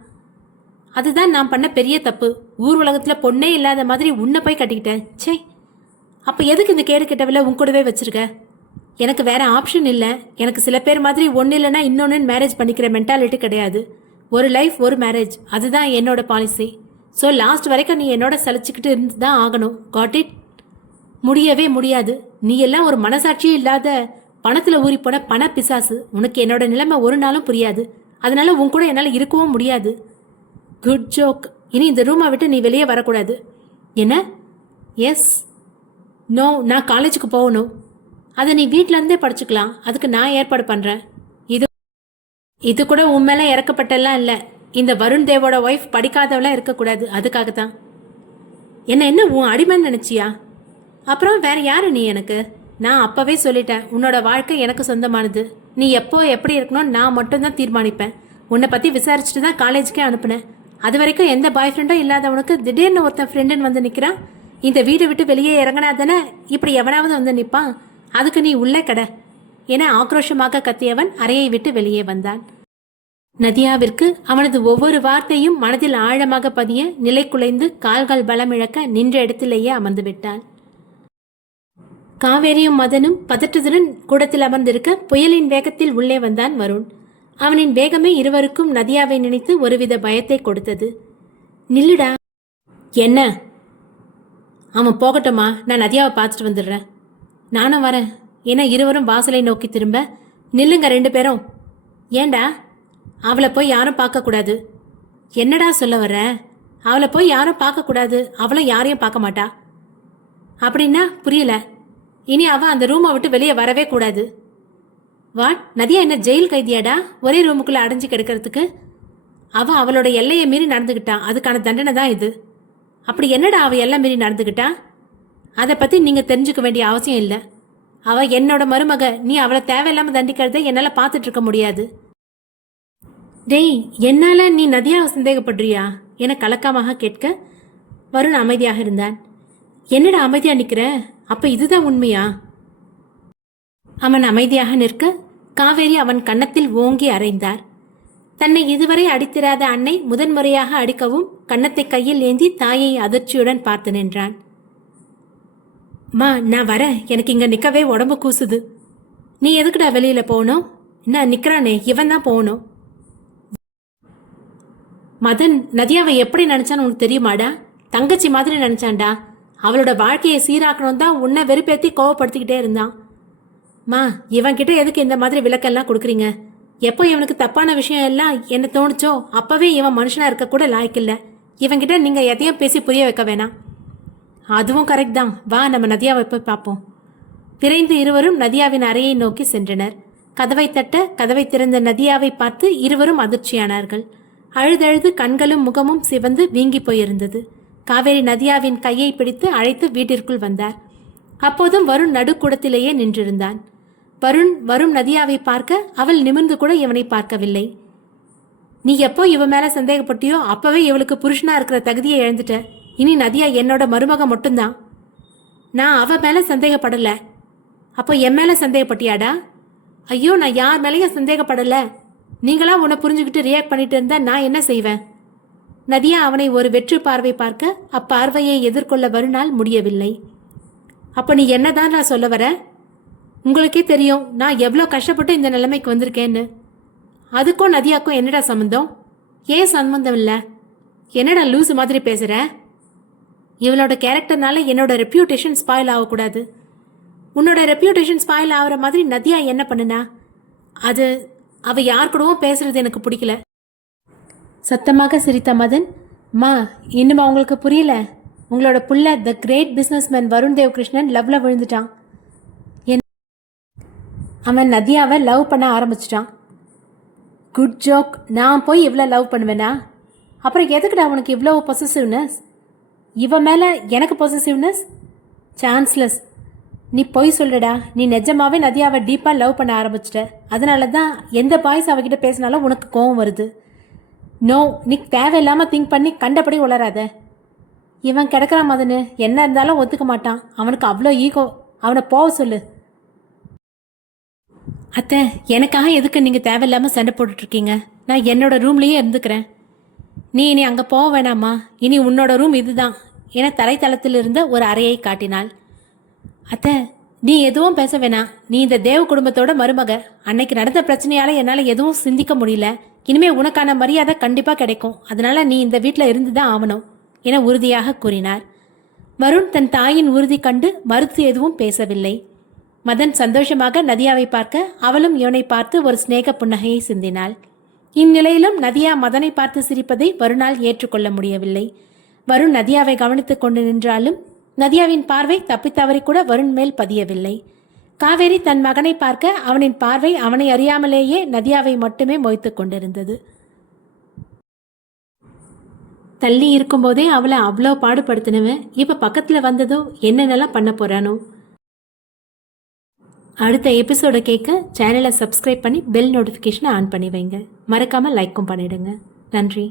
அதுதான் நான் பண்ண பெரிய தப்பு. ஊர் உலகத்தில் பொண்ணே இல்லாத மாதிரி உன்னை போய் கட்டிக்கிட்டேன். சே, அப்போ எதுக்கு இந்த கேடு கெட்டவளை உன் கூடவே வச்சிருக்க? எனக்கு வேற ஆப்ஷன் இல்லை. எனக்கு சில பேர் மாதிரி ஒன்று இல்லைன்னா இன்னொன்று மேரேஜ் பண்ணிக்கிற மென்டாலிட்டி கிடையாது. ஒரு லைஃப் ஒரு மேரேஜ், அதுதான் என்னோட பாலிசி. ஸோ லாஸ்ட் வரைக்கும் நீ என்னோட சலிச்சுக்கிட்டு இருந்து தான் ஆகணும். Got it? முடியவே முடியாது. நீ எல்லாம் ஒரு மனசாட்சியே இல்லாத பணத்தில் ஊறி போன பண பிசாசு. உனக்கு என்னோட நிலைமை ஒரு நாளும் புரியாது. அதனால உன் கூட என்னால் இருக்கவும் முடியாது. Good joke. இனி இந்த ரூமை விட்டு நீ வெளியே வரக்கூடாது. என்ன? எஸ், நோ, நான் காலேஜுக்கு போகணும். அதை நீ வீட்டிலேருந்தே படிச்சுக்கலாம். அதுக்கு நான் ஏற்பாடு பண்ணுறேன். இது கூட உன் மேலே இறக்கப்பட்டெல்லாம் இல்லை. இந்த வருண் தேவோட ஒய்ஃப் படிக்காதவளாக இருக்கக்கூடாது, அதுக்காகத்தான். என்ன உன் அடிமைன்னு நினச்சியா? அப்புறம் வேற யாரு நீ எனக்கு? நான் அப்போவே சொல்லிட்டேன், உன்னோட வாழ்க்கை எனக்கு சொந்தமானது. நீ எப்போ எப்படி இருக்கணும்னு நான் மட்டும்தான் தீர்மானிப்பேன். உன்னை பற்றி விசாரிச்சுட்டு தான் காலேஜுக்கே அனுப்புனேன். அது வரைக்கும் எந்த பாய் ஃப்ரெண்டும் இல்லாதவனுக்கு திடீர்னு ஒருத்தன் ஃப்ரெண்டுன்னு வந்து நிற்கிறான். இந்த வீடு விட்டு வெளியே இறங்கினா தானே இப்படி எவனாவது வந்து நிற்பான். அதுக்கு நீ உள்ளே கடை என ஆக்ரோஷமாக கத்தியவன் அறையை விட்டு வெளியே வந்தான். நதியாவிற்கு அவனது ஒவ்வொரு வார்த்தையும் மனதில் ஆழமாக பதிய நிலை குலைந்து கால்கள் பலமிழக்க நின்ற இடத்திலேயே அமர்ந்து விட்டாள். காவேரியும் மதனும் பதற்றத்துடன் கூடத்தில் அமர்ந்திருக்க புயலின் வேகத்தில் உள்ளே வந்தான் வருண். அவனின் வேகமே இருவருக்கும் நதியாவை நினைத்து ஒருவித பயத்தை கொடுத்தது. நில்லுடா. என்ன? அவன் போகட்டுமா, நான் நதியாவை பார்த்துட்டு வந்துடுறேன். நானும் வரேன். ஏன்னா இருவரும் வாசலை நோக்கி திரும்ப, நில்லுங்க 2 பேரும். ஏண்டா? அவளை போய் யாரும் பார்க்கக்கூடாது. என்னடா சொல்ல வர்ற? அவளை போய் யாரும் பார்க்கக்கூடாது, அவளும் யாரையும் பார்க்க மாட்டா. அப்படின்னா புரியல. இனி அவள் அந்த ரூமை விட்டு வெளியே வரவே கூடாது. வாட்? நதியா என்ன ஜெயில் கைதியாடா ஒரே ரூமுக்குள்ளே அடைஞ்சு கிடக்கிறதுக்கு? அவன் அவளோட எல்லையை மீறி நடந்துக்கிட்டான், அதுக்கான தண்டனை தான் இது. அப்படி என்னடா அவள் எல்லை மீறி நடந்துக்கிட்டா? அதை பற்றி நீங்கள் தெரிஞ்சுக்க வேண்டிய அவசியம் இல்லை. அவள் என்னோட மருமக. நீ அவளை தேவையில்லாமல் தண்டிக்கிறத என்னால் பார்த்துட்டு இருக்க முடியாது. டேய், என்னால் நீ நதியாவை சந்தேகப்படுறியா என கலக்கமாக கேட்க வருண் அமைதியாக இருந்தான். என்னடா அமைதியாக நிற்கிற? அப்போ இதுதான் உண்மையா? அவன் அமைதியாக நிற்க காவேரி அவன் கன்னத்தில் ஓங்கி அறைந்தார். தன்னை இதுவரை அடித்திராத அன்னை முதன்முறையாக அடிக்கவும் கன்னத்தை கையில் ஏந்தி தாயை அதிர்ச்சியுடன் பார்த்து நின்றான். மா, நான் வரேன். எனக்கு இங்கே நிற்கவே உடம்பு கூசுது. நீ எதுக்குடா வெளியில் போகணும்? என்ன நிற்கிறானே, இவன் தான் போகணும். மதன் நதியாவை எப்படி நினச்சான்னு உனக்கு தெரியுமாடா? தங்கச்சி மாதிரி நினச்சான்டா. அவளோட வாழ்க்கையை சீராக்கணும் தான் உன்னை வெறுப்பேற்றி கோவப்படுத்திக்கிட்டே இருந்தான். மா, இவன்கிட்ட எதுக்கு இந்த மாதிரி விளக்கெல்லாம் கொடுக்குறீங்க? எப்போ இவனுக்கு தப்பான விஷயம் எல்லாம் என்ன தோணுச்சோ அப்போவே இவன் மனுஷனாக இருக்கக்கூட லாய்க்கில்லை. இவன்கிட்ட நீங்கள் எதையும் பேசி புரிய வைக்க வேணாம். அதுவும் கரெக்ட் தான். வா, நம்ம நதியாவை போய் பார்ப்போம். விரைந்து இருவரும் நதியாவின் அறையை நோக்கி சென்றனர். கதவை தட்ட கதவை திறந்த நதியாவை பார்த்து இருவரும் அதிர்ச்சியானார்கள். அழுதழுது கண்களும் முகமும் சிவந்து வீங்கி போயிருந்தது. காவேரி நதியாவின் கையை பிடித்து அழைத்து வீட்டிற்குள் வந்தார். அப்போதும் வருண் நடுக்கூடத்திலேயே நின்றிருந்தான். வருண் வரும் நதியாவை பார்க்க அவள் நிமிர்ந்து கூட இவனை பார்க்கவில்லை. நீ எப்போ இவ மேல சந்தேகப்பட்டியோ அப்பவே இவளுக்கு புருஷனா இருக்கிற தகுதியை இழந்துட்ட. இனி நதியா என்னோட மருமக மட்டும்தான். நான் அவ மேல சந்தேகப்படல. அப்போ என் மேல சந்தேகப்பட்டியாடா? ஐயோ, நான் யார் மேலேயும் சந்தேகப்படல. நீங்களா உன்னை புரிஞ்சுக்கிட்டு ரியாக்ட் பண்ணிட்டு இருந்தா நான் என்ன செய்வேன்? நதியா அவனை ஒரு வெற்று பார்வை பார்க்க அப்பார்வையை எதிர்கொள்ள வருநாள் முடியவில்லை. அப்போ நீ என்னதான் நான் சொல்ல வர? உங்களுக்கே தெரியும் நான் எவ்வளோ கஷ்டப்பட்டு இந்த நிலைமைக்கு வந்திருக்கேன்னு. அதுக்கும் நதியாக்கும் என்னடா சம்மந்தம்? ஏன் சம்மந்தம் இல்லை? என்னடா லூசு மாதிரி பேசுற? இவளோட கேரக்டர்னால என்னோட ரெப்யூட்டேஷன் ஸ்பாயில் ஆகக்கூடாது. உன்னோட ரெப்யூட்டேஷன் ஸ்பாயில் ஆகிற மாதிரி நதியா என்ன பண்ணுனா? அது அவ யார் கூடவும் பேசுறது எனக்கு பிடிக்கல. சத்தமாக சிரித்த மதன், மா இன்னுமா உங்களுக்கு புரியல? உங்களோட புள்ள the great businessman Varun Dev Krishnan லவ்ல விழுந்துட்டான். அவன் நதியாவை லவ் பண்ண ஆரம்பிச்சிட்டான். Good joke. நான் போய் இவ்வளோ லவ் பண்ணுவேனா? அப்புறம் எதுக்குடா உனக்கு இவ்வளோ பொசசிவ்னஸ்? இவ மேலே எனக்கு பொசசிவ்னஸ்? சான்ஸ்லெஸ். நீ போய் சொல்லுடா. நீ நிஜமாவே நதியாவை டீப்பாக லவ் பண்ண ஆரம்பிச்சிட்ட. அதனால தான் எந்த பாய்ஸ் அவகிட்ட பேசினாலும் உனக்கு கோவம் வருது. நோ, நீ தேவையில்லாமல் திங்க் பண்ணி கண்டபடி உளராத. இவன் கிடக்கிறான் மதனு, என்ன இருந்தாலும் ஒத்துக்க மாட்டான். அவனுக்கு அவ்வளோ ஈகோ. அவனை போக சொல்லு. அத்தை, எனக்காக எதுக்கு நீங்கள் தேவையில்லாமல் சண்டை போட்டுட்ருக்கீங்க? நான் என்னோட ரூம்லேயே இருந்துக்கிறேன். நீ இனி அங்கே போக வேணாமா? இனி உன்னோட ரூம் இதுதான் என தரைத்தளத்தில் இருந்த ஒரு அறையை காட்டினாள். அத்தை, நீ எதுவும் பேச வேணாம். நீ இந்த தேவ குடும்பத்தோட மருமக. அன்னைக்கு நடந்த பிரச்சனையால என்னால் எதுவும் சிந்திக்க முடியல. இனிமே உனக்கான மரியாதை கண்டிப்பாக கிடைக்கும். அதனால நீ இந்த வீட்டில் இருந்து தான் ஆகணும் என உறுதியாக கூறினார். வருண் தன் தாயின் உறுதி கண்டு மறுத்து எதுவும் பேசவில்லை. மதன் சந்தோஷமாக நதியாவை பார்க்க அவளும் இவனை பார்த்து ஒரு சிநேக புன்னகையை சிந்தினாள். இந்நிலையிலும் நதியா மதனை பார்த்து சிரிப்பதை வருணால் ஏற்றுக்கொள்ள முடியவில்லை. வருண் நதியாவை கவனித்துக் கொண்டு நின்றாலும் நதியாவின் பார்வை தப்பித்தவறி கூட வருண் மேல் பதியவில்லை. காவேரி தன் மகனை பார்க்க அவனின் பார்வை அவனை அறியாமலேயே நதியாவை மட்டுமே மொய்த்து கொண்டிருந்தது. தள்ளி இருக்கும்போதே அவளை அவ்வளோ பாடுபடுத்தினவன் இப்ப பக்கத்துல வந்ததும் என்னென்னலாம் பண்ண போறானோ. அடுத்த எபிசோட கேட்க சேனலை சப்ஸ்கிரைப் பண்ணி பெல் நோட்டிஃபிகேஷனை ஆன் பண்ணி வைங்க. மறக்காம லைக்கும் பண்ணிடுங்க. நன்றி.